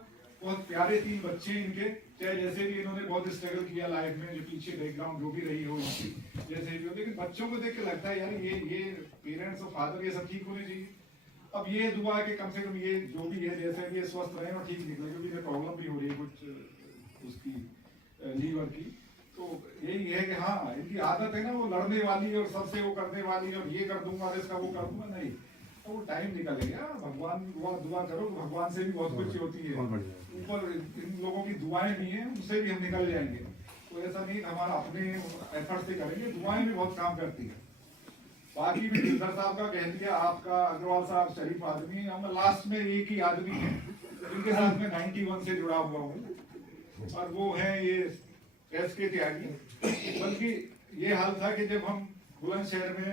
बहुत प्यारे 3 बच्चे इनके, चाहे जैसे भी इन्होंने बहुत स्ट्रगल किया लाइफ में, जो पीछे बैकग्राउंड जो भी रही हो इनकी जैसे भी हो, लेकिन बच्चों को देख के लगता है यार ये पेरेंट्स और फादर ये सब ठीक होने चाहिए। अब ये दुआ के कम से कम ये जो भी है जैसे भी स्वस्थ रहे और ठीक निकले, क्योंकि ये प्रॉब्लम भी हो रही है कुछ उसकी लीवर की। तो यही है कि हाँ इनकी आदत है ना वो लड़ने वाली और सबसे वो करने वाली, और ये कर दूंगा इसका वो कर दूंगा, नहीं तो वो टाइम निकलेगा। भगवान दुआ करो, भगवान से भी बहुत कुछ होती है, ऊपर इन लोगों की दुआएं भी हैं, उनसे भी हम निकल जाएंगे। तो ऐसा नहीं हमारा अपने एफर्ट से करेंगे, दुआएं भी बहुत काम करती है। बाकी भी गिरधर साहब का कह दिया, आपका अग्रवाल साहब शरीफ आदमी, हम लास्ट में एक ही आदमी है जिनके साथ में 91 से जुड़ा हुआ हूँ, और वो है ये SK त्यागी। बल्कि ये हाल था कि जब हम बुलंदशहर में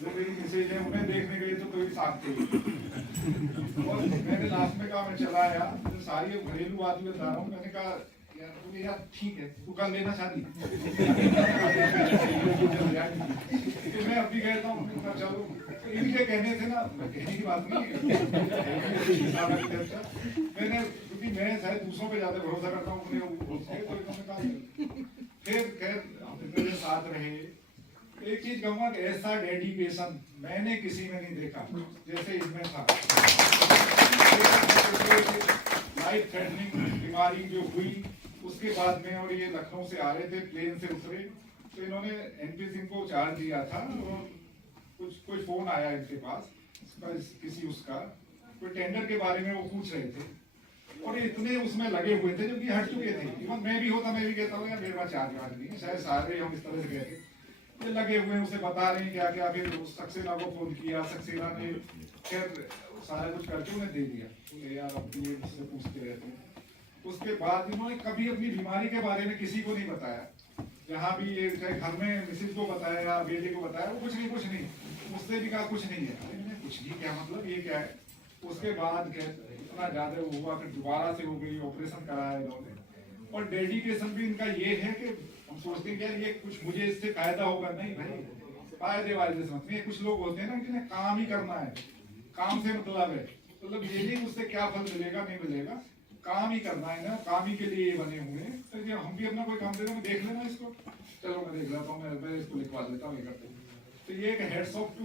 जो मेरी मिसेज है उन्हें देखने गए तो कोई साथ थे, और मैंने लास्ट में कहा मैं चला आया, तो सारी घरेलू बात बता रहा हूँ। मैंने कहा यार ठीक है तू कर लेना शादी। तो मैं अभी कहता हूँ चलो, इनके कहने से ना, कहने की बात नहीं मैंने, क्योंकि मैं शायद दूसरों पे ज्यादा भरोसा करता हूँ अपने, तो इन्होंने कहा फिर खैर मेरे साथ रहे। एक चीज कहूंगा कि ऐसा डेडिकेशन मैंने किसी में नहीं देखा जैसे इसमें था। लाइफ थ्रेटनिंग बीमारी जो हुई उसके बाद में, और ये लखनऊ से आ रहे थे, प्लेन से उतरे, तो इन्होंने NP सिंह को चार्ज दिया था, और कोई फोन आया इनके पास किसी उसका कोई टेंडर के बारे में वो पूछ रहे थे, और इतने उसमें लगे हुए थे जबकि हट चुके थे। इवन मैं भी होता मैं भी कहता हूँ यार मेरे पास चार्ज नहीं है, शायद सारे हम इस तरह से गए थे, ये लगे हुए हैं, उसे बता रहे हैं क्या क्या। फिर सक्सेना को फोन किया, सक्सेना ने खैर सारा कुछ करके उन्हें दे दिया, तो यार अब ये उससे पूछते रहते हैं। उसके बाद इन्होंने कभी अपनी बीमारी के बारे में किसी को नहीं बताया, जहाँ भी ये चाहे घर में मिसेज को बताया या बेटे को बताया, वो कुछ नहीं, मुझसे भी कहा कुछ नहीं है। अरे कुछ नहीं क्या मतलब, ये क्या है? उसके बाद इतना ज्यादा हुआ, फिर दोबारा से हो गई, ऑपरेशन कराया इन्होंने। और डेडिकेशन भी इनका ये है कि हम सोचते हैं कि ये कुछ मुझे इससे फायदा होगा, नहीं भाई फायदे वाले समझते हैं। कुछ लोग होते हैं ना जिन्हें काम ही करना है, काम से मतलब है, मतलब ये नहीं उससे क्या फल मिलेगा नहीं मिलेगा, काम ही करना है ना, काम ही के लिए ये बने हुए हैं। तो हम भी अपना कोई काम देते हैं, देख लेना इसको, चलो मैं देख लेता हूँ, मैं इसको लिखवा देता हूँ, ये करते हैं। तो ये एक हेड्स ऑफ टू,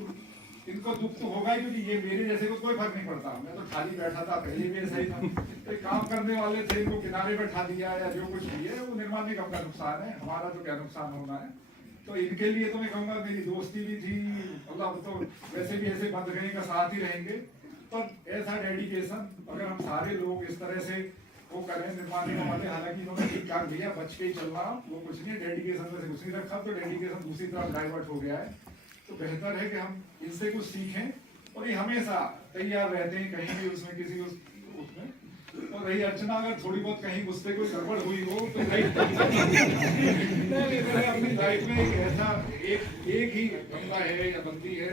इनको दुख तो होगा ही, क्योंकि ये मेरे जैसे को कोई फर्क नहीं पड़ता। मैं तो खाली बैठा था, पहले भी ऐसा ही था। तो काम करने वाले थे, इनको किनारे बैठा दिया या जो कुछ भी है, वो निर्माण निगम का नुकसान है, हमारा तो क्या नुकसान होना है। तो इनके लिए तो मैं कहूँगा मेरी दोस्ती भी थी, मतलब तो वैसे भी ऐसे बंद गए का साथ ही रहेंगे, पर ऐसा डेडिकेशन अगर हम सारे लोग इस तरह से वो करें निर्माण वाले, हालांकि इन्होंने ठीक ठाक भैया बच के ही चलना, वो कुछ नहीं डेडिकेशन में से कुछ नहीं रखा, तो डेडिकेशन दूसरी तरफ डाइवर्ट हो गया है। तो बेहतर है कि हम इनसे कुछ सीखें, और ये हमेशा तैयार रहते हैं कहीं भी उसमें किसी उसमें। और रही अर्चना, अगर थोड़ी बहुत कहीं उससे कोई गड़बड़ हुई हो तो अपनी लाइफ में एक ऐसा एक ही बंदा है या बंदी है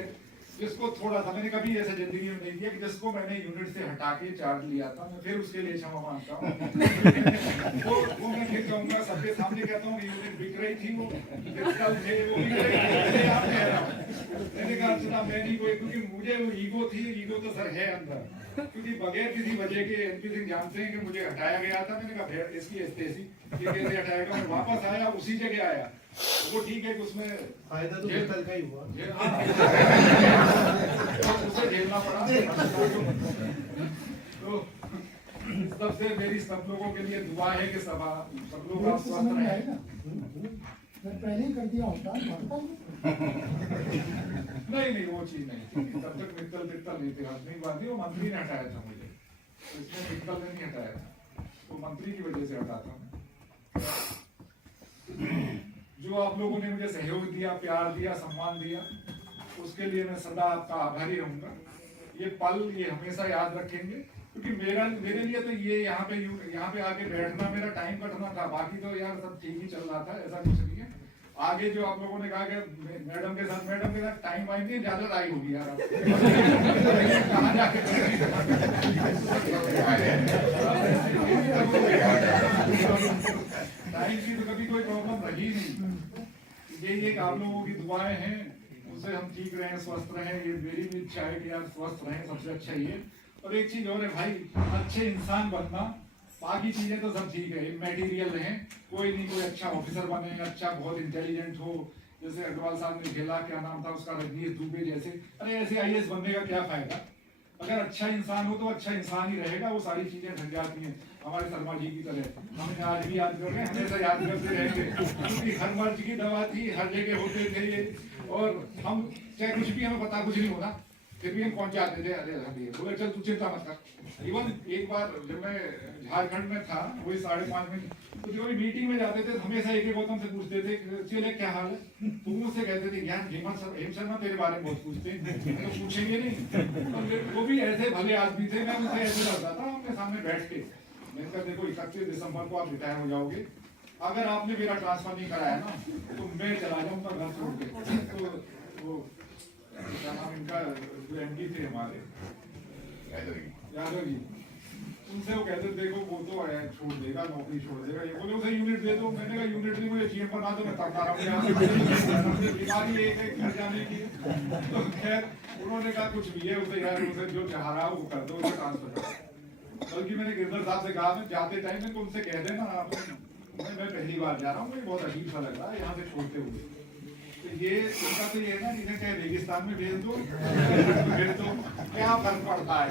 जिसको थोड़ा सा, मैंने कभी ऐसा जिंदगी में नहीं किया कि जिसको मैंने यूनिट से हटा के चार्ज लिया था, मैं फिर उसके लिए क्षमा मांगता हूँ। वो मैं फिर कहूँगा सबके सामने कहता हूँ यूनिट बिक रही थी, वो पिस्तल थे, वो बिक रही थी, आप कह रहा हूँ। मैंने कहा अर्चना मैं नहीं कोई, क्योंकि मुझे वो ईगो थी, ईगो तो सर है अंदर, क्योंकि बगैर किसी वजह के एनपी सिंह जानते हैं कि मुझे हटाया गया था। मैंने कहा फिर इसकी स्टेसी ये कैसे हटाएगा, मैं वापस आया उसी जगह आया, वो ठीक है कि उसमें फायदा तो कल का ही हुआ, उसे झेलना पड़ा। तो तब से मेरी सब लोगों के लिए दुआ है कि सब लोग आप स्वस्थ रहें। मैं पहले ही कर दिया होता नहीं वो चीज नहीं, तब तक मित्तल नहीं थे, हंसने की बात नहीं, वो मंत्री ने हटाया था मुझे, इसमें मित्तल ने नहीं हटाया था, वो मंत्री की वजह से हटा था। जो आप लोगों ने मुझे सहयोग दिया, प्यार दिया, सम्मान दिया, उसके लिए मैं सदा आपका आभारी रहूंगा। ये पल ये हमेशा याद रखेंगे, क्योंकि मेरे लिए तो ये यहाँ पे आके बैठना मेरा टाइम कटना था, बाकी तो यार सब ठीक ही चल रहा था, ऐसा कुछ नहीं है। आगे जो आप लोगों ने कहा कि मैडम के साथ टाइम वाइम नहीं, ज्यादा राय होगी यार कहाँ जाके टाइम की तो कभी कोई प्रॉब्लम रही नहीं। यही एक आप लोगों की दुआएं हैं, उससे हम ठीक रहें, स्वस्थ रहें, ये मेरी भी इच्छा है कि यार स्वस्थ रहें, सबसे अच्छा ये। और एक चीज और है भाई, अच्छे इंसान बनना, बाकी चीजें तो सब ठीक है, मटेरियल रहें, कोई नहीं, कोई अच्छा ऑफिसर बने, अच्छा बहुत इंटेलिजेंट हो, जैसे अग्रवाल साहब ने खेला, क्या नाम था उसका, रजनीश दुबे जैसे, अरे ऐसे आईएएस बनने का क्या फायदा। अगर अच्छा इंसान हो तो अच्छा इंसान ही रहेगा, वो सारी चीजें ढक जाती हैं। हमारे शर्मा जी की तरह हमें आज भी याद कर रहे हैं, हमेशा याद करते रहेंगे, क्योंकि हर मर्ज की दवा थी, हर जगह होते थे ये, और हम चाहे कुछ भी हमें पता कुछ नहीं होना, फिर भी हम पहुंच जाते थे, अरे बोले चल तू चिंता मत कर। इवन एक बार जब मैं झारखंड में था, वही 5.5 मिनट, तो जो भी मीटिंग में जाते थे हमेशा एक गौतम से पूछते थे चले क्या हाल है, तो मुझसे कहते थे ज्ञान हेम शर्मा तेरे बारे में बहुत पूछते हैं, तो पूछेंगे नहीं। वो भी ऐसे भले आदमी थे, मैं उनसे ऐसे रहता था अपने सामने बैठ के, मैंने कहा देखो 31 दिसंबर को आप रिटायर हो जाओगे, अगर आपने मेरा ट्रांसफर नहीं कराया ना तो मैं चला जाऊंगा घर छोड़ के। तो वो क्या नाम इनका, जो एमडी थे हमारे यादव जी, उनसे वो कहते देखो वो तो है छोड़ देगा, नौकरी छोड़ देगा, ये बोले उसे यूनिट दे दो। मैंने कहा यूनिट नहीं, मुझे जीएम बना दो, मैं तब आ रहा हूँ, बीमारी एक घर जाने की। तो खैर उन्होंने कहा कुछ भी है, उसे यार उसे जो चाह रहा है वो कर दो, उसे ट्रांसफर कर। बल्कि मैंने गिरधर साहब से कहा मैं जाते टाइम में उनसे कह देना आप, मैं पहली बार जा रहा हूँ, मुझे बहुत अजीब सा लग रहा है यहाँ से छोड़ते हुए। तो ये उनका तो ये है ना, इन्हें चाहे रेगिस्तान में भेज दो, भेज दो, क्या फर्क पड़ता है,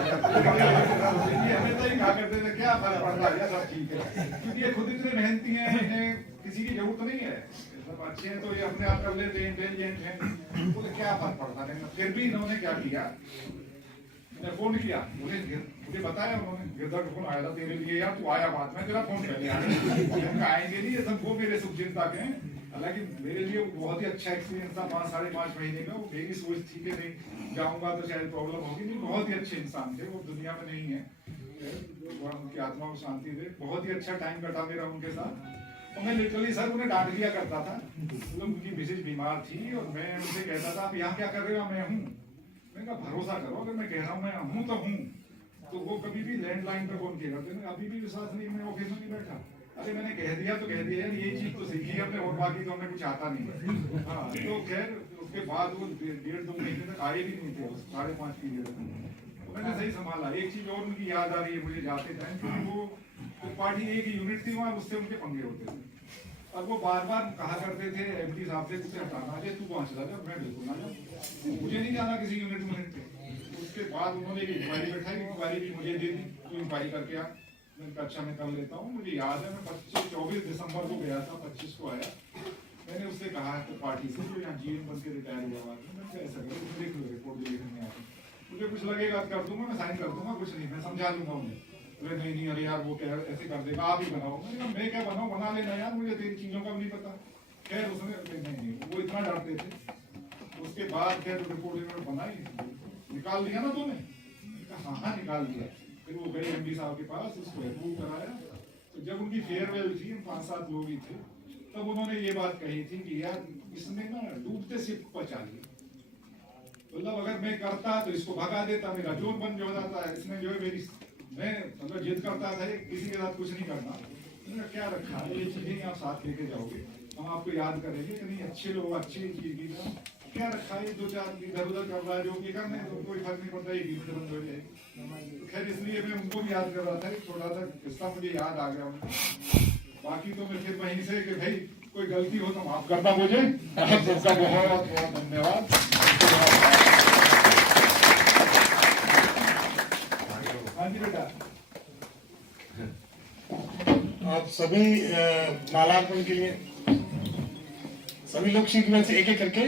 हमें तो ही कहा करते थे क्या फर्क पड़ता है, सब ठीक है, क्योंकि ये खुद इतने मेहनती हैं, इन्हें किसी की जरूरत नहीं है, सब अच्छे हैं तो ये अपने आप कर लेते हैं, इंटेलिजेंट हैं, तो क्या फर्क पड़ता है। फिर भी इन्होंने क्या किया, मैंने फोन किया, मुझे बताया उन्होंने, गिरधर फोन आया था तेरे लिए यार, तू आया बाद में, तेरा फोन पहले आएंगे नहीं, ये सब वो मेरे शुभ चिंता के हैं। हालांकि मेरे लिए बहुत ही अच्छा एक्सपीरियंस था, 5-5.5 महीने का। वो मेरी सोच थी कि नहीं जाऊंगा तो शायद प्रॉब्लम होगी, नहीं बहुत ही अच्छे इंसान थे, वो दुनिया में नहीं है, उनकी आत्मा को शांति दे। बहुत ही अच्छा टाइम कटा मेरा उनके साथ, और मैं लिटरली सर उन्हें डांट दिया करता था, मतलब उनकी मिसेज बीमार थी और मैं उनसे कहता था आप यहाँ क्या कर रहे हो, मैं हूँ। मैंने कहा भरोसा करो, अगर मैं कह रहा हूँ मैं हूँ तो हूँ। तो वो कभी भी लैंडलाइन पर फोन किया करते, अभी भी विश्वास नहीं, मैं ऑफिस में नहीं बैठा, अरे मैंने कह दिया तो कह दिया यार, ये चीज तो सीखी हमने और बाकी तो हमें कुछ आता नहीं। हाँ तो खैर उसके बाद वो 1.5-2 महीने तक आए भी नहीं थे, 5.5 पीरियड में मैंने सही संभाला। एक चीज और उनकी याद आ रही है मुझे जाते टाइम, क्योंकि वो पार्टी एक यूनिट थी वहाँ, उससे उनके पंगे होते थे, और वो बार बार कहा करते थे एमडी साहब से उसे हटाना, अरे तू वहाँ चला जा, मैं बिल्कुल ना जाऊँ, मुझे नहीं जाना किसी यूनिट में। उसके बाद उन्होंने एक इंक्वायरी बैठाई, इंक्वायरी भी मुझे दे दी, तो इंक्वायरी करके आ, मैंने कहा अच्छा मैं कर लेता हूँ। मुझे याद है मैं 24 दिसंबर को गया था, 25 को आया, मैंने उससे कहा तो पार्टी से जो यहाँ जीएम बन के रिटायर हुआ मैं ऐसा करो देख लो रिपोर्ट जो लिखने में आती मुझे कुछ लगेगा कर दूंगा मैं साइन कर दूंगा कुछ नहीं मैं समझा लूंगा उन्हें अरे नहीं अरे यार वो क्या ऐसे कर देगा आप ही बनाओ मैं क्या बनाऊँ बना लेना यार मुझे तेरी चीजों का भी नहीं पता। खैर उसने नहीं वो इतना डरते थे। उसके बाद खैर रिपोर्ट इन्होंने बनाई निकाल दिया ना तूने हाँ निकाल दिया। फिर वो गए एमडी साहब के पास उसको अप्रूव कराया। तो जब उनकी फेयरवेल थी 5-7 लोग ही थे तब उन्होंने ये बात कही थी कि यार इसने ना डूबते शिप को बचा लिया। मतलब अगर मैं करता तो इसको भगा देता मेरा जोन बंद हो जाता है। इसने जो है मेरी मैं मतलब जिद करता था किसी के साथ कुछ नहीं करना। मैंने क्या रखा है ये चीजें आप साथ लेके जाओगे हम आपको याद करेंगे कि नहीं अच्छे लोग अच्छी चीज की क्या रखा है 2-4 इधर उधर कर रहा है जो कि करने तो कोई फर्क नहीं पड़ता एक मिनट बंद हो जाएगी। तो खैर इसलिए मैं उनको भी याद कर रहा था थोड़ा सा किस्सा मुझे याद आ गया उनको। बाकी तो मैं फिर वहीं से कि भाई कोई गलती हो तो माफ करना मुझे। आप सबका बहुत बहुत धन्यवाद। हाँ जी बेटा आप सभी मालार्पण के लिए सभी लोग सीक्वेंस से एक एक करके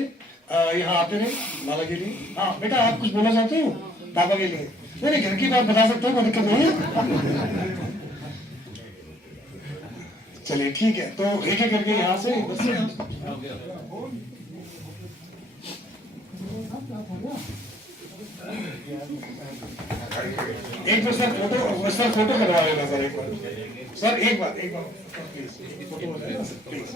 यहाँ आते रहे माला के लिए। हाँ बेटा आप कुछ बोलना चाहते हो पापा के लिए? नहीं घर की बात बता सकते हो कोई दिक्कत नहीं है। चलिए ठीक है तो एक एक करके यहाँ से एक बार सर फोटो करवा लेना सर एक बार सर एक बार प्लीज फोटो हो जाएगा सर प्लीज।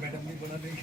मैडम भी बना देंगे।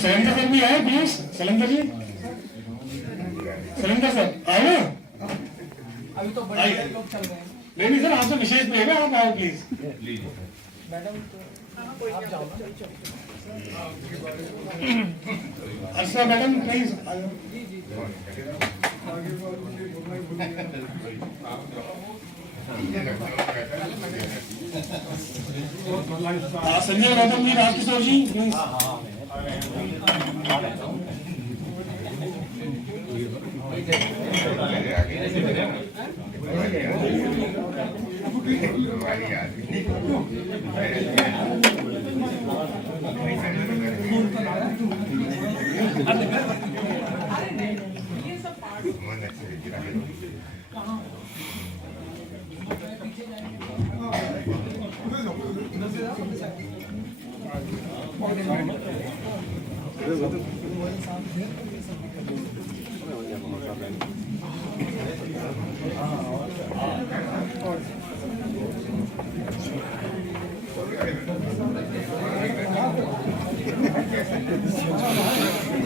सलेंडर सर भी आए प्लीज। सलेंडर जी सलेंडर सर आओ ना। अभी तो बड़े लोग चल रहे हैं। नहीं सर आपसे विशेष रहेगा आप आओ प्लीज। मैडम आप जाओ Arsha madam please. Sanjay madam ji Rajkishore ji please.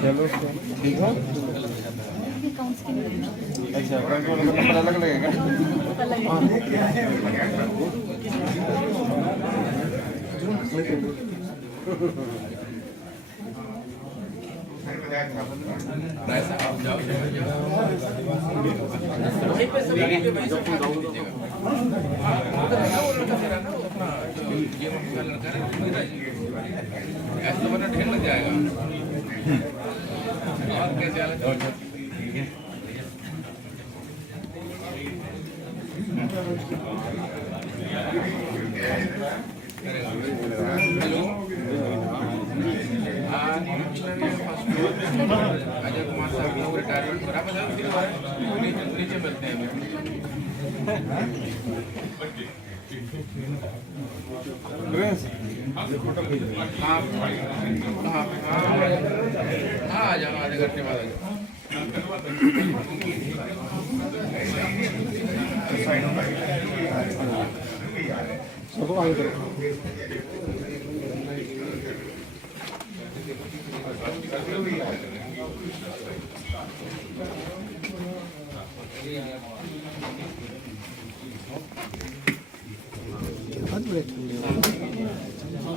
चलो ठीक हो। अच्छा अकाउंट वाला नंबर अलग लगेगा। बताया था ढेर लग जाएगा और कैसे हेलो अजय कुमार साहब का रिटायरमेंट हो रहा है, नीचे मिलते हैं हाँ आ जाओ, आधे घंटे बाद आ जाओ।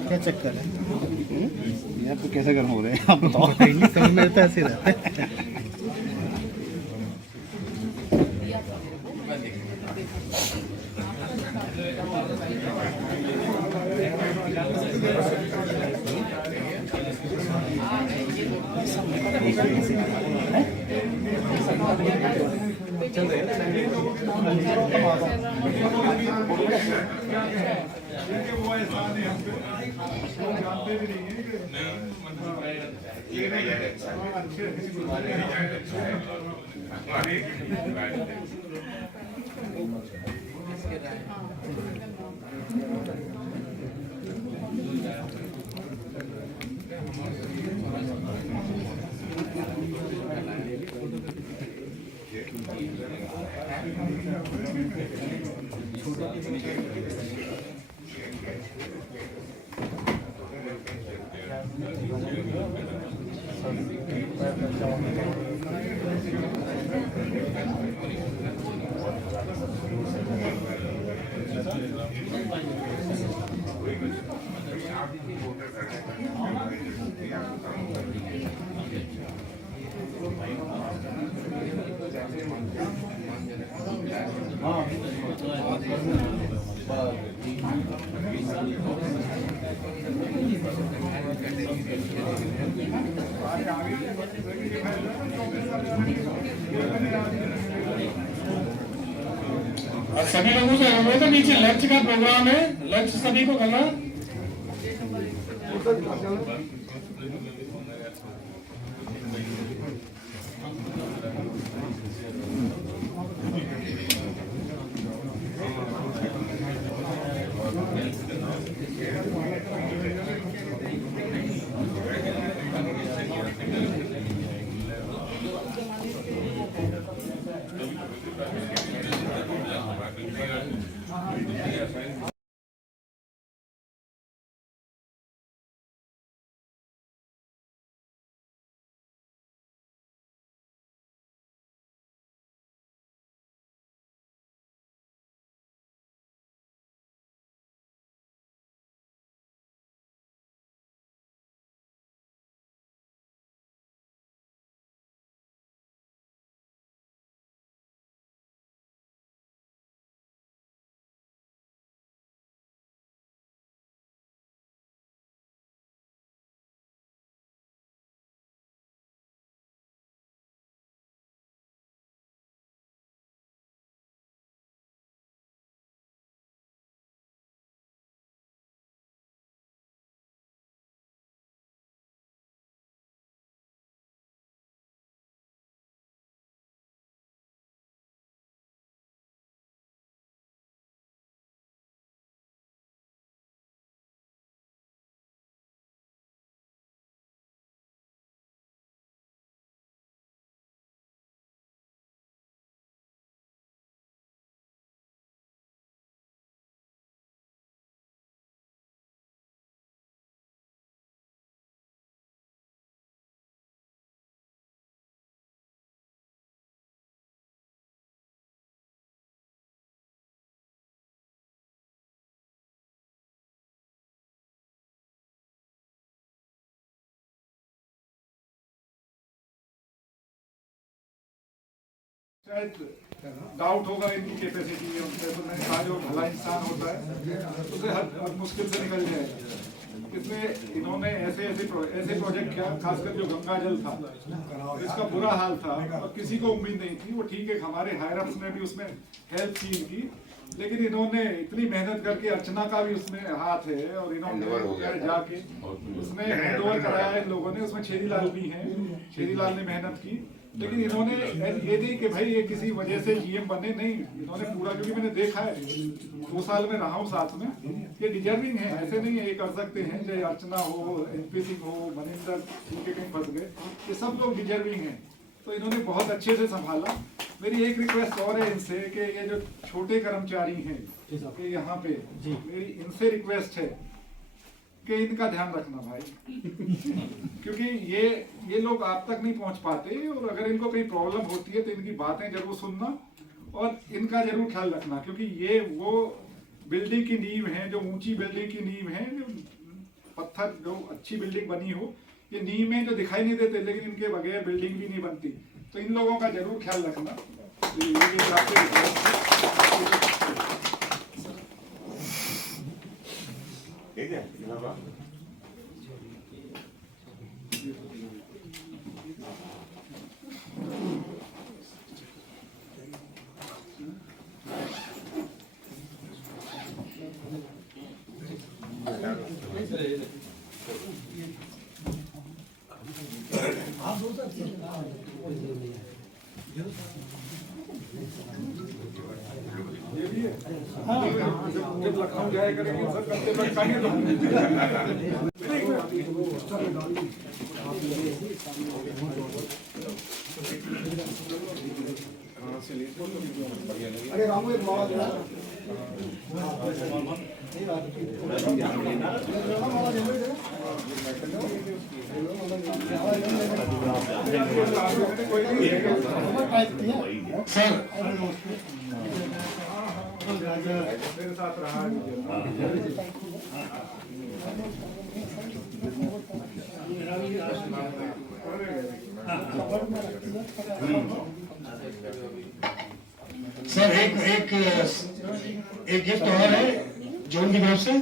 क्या चक्कर है यार, तो कैसे गर्म हो रहे हैं आप बताओ। समय में तो ऐसे रहता है। चल रहे और सभी लोगों से अनुरोध है, नीचे लंच का प्रोग्राम है, लंच सभी को करना। शायद डाउट होगा इनकी कैपेसिटी है उनसे, तो मैंने कहा जो भला इंसान होता है उसे हर मुश्किल से निकल जाएगा। इसमें इन्होंने ऐसे प्रोजेक्ट किया, खासकर जो गंगा जल था इसका बुरा हाल था और किसी को उम्मीद नहीं थी। वो ठीक है, हमारे हायर अप्स ने भी उसमें हेल्प की इनकी, लेकिन इन्होंने इतनी मेहनत करके, अर्चना का भी उसमें हाथ है और इन्होंने जाके उसमें हैंडओवर कराया इन लोगों ने। उसमें छेरी लाल भी हैं, छेरी लाल ने मेहनत की, लेकिन इन्होंने ये नहीं कि भाई ये किसी वजह से जीएम बने, नहीं, इन्होंने पूरा, क्योंकि मैंने देखा है 2 साल में रहा हूँ साथ में, ये डिजर्विंग है, ऐसे नहीं है ये कर सकते हैं, चाहे अर्चना हो, एनपी सिंह हो, मनिंदर उनके कहीं फंस गए, ये सब लोग डिजर्विंग हैं। तो इन्होंने बहुत अच्छे से संभाला। मेरी एक रिक्वेस्ट और है इनसे कि ये जो छोटे कर्मचारी हैं कि यहाँ पे, मेरी इनसे रिक्वेस्ट है कि इनका ध्यान रखना भाई, क्योंकि ये लोग आप तक नहीं पहुंच पाते, और अगर इनको कहीं प्रॉब्लम होती है तो इनकी बातें जरूर सुनना और इनका जरूर ख्याल रखना, क्योंकि ये वो बिल्डिंग की नींव है, जो ऊंची बिल्डिंग की नींव है, जो पत्थर, जो अच्छी बिल्डिंग बनी हो, ये नींव में जो दिखाई नहीं देते, लेकिन इनके बगैर बिल्डिंग भी नहीं बनती। तो इन लोगों का जरूर ख्याल रखना। तो ये आपसे ठीक है। जब लखनऊ जाया करेंगे सब करते लटकाएंगे अरे रामू एक मावा देना। सर मेरे साथ रहा सर एक गिफ्ट और है जोन की तरफ से।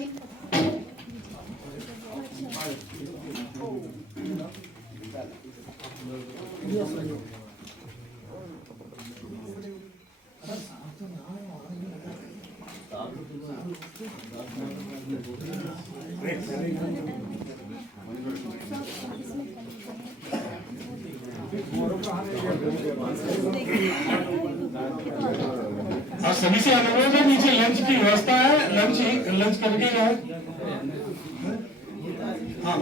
और सभी से अनुरोध है, नीचे लंच की व्यवस्था है, लंच करके जाए। हाँ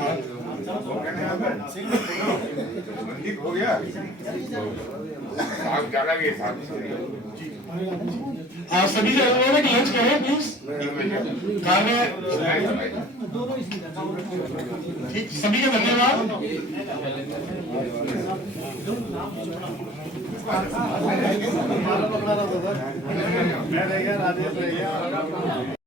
हो गया साहब, ज्यादा भी साहब आप सभी से अनुरोध है कि लंच करें प्लीज। ठीक, सभी का धन्यवाद। मैं रह गया, राजेश रह गया।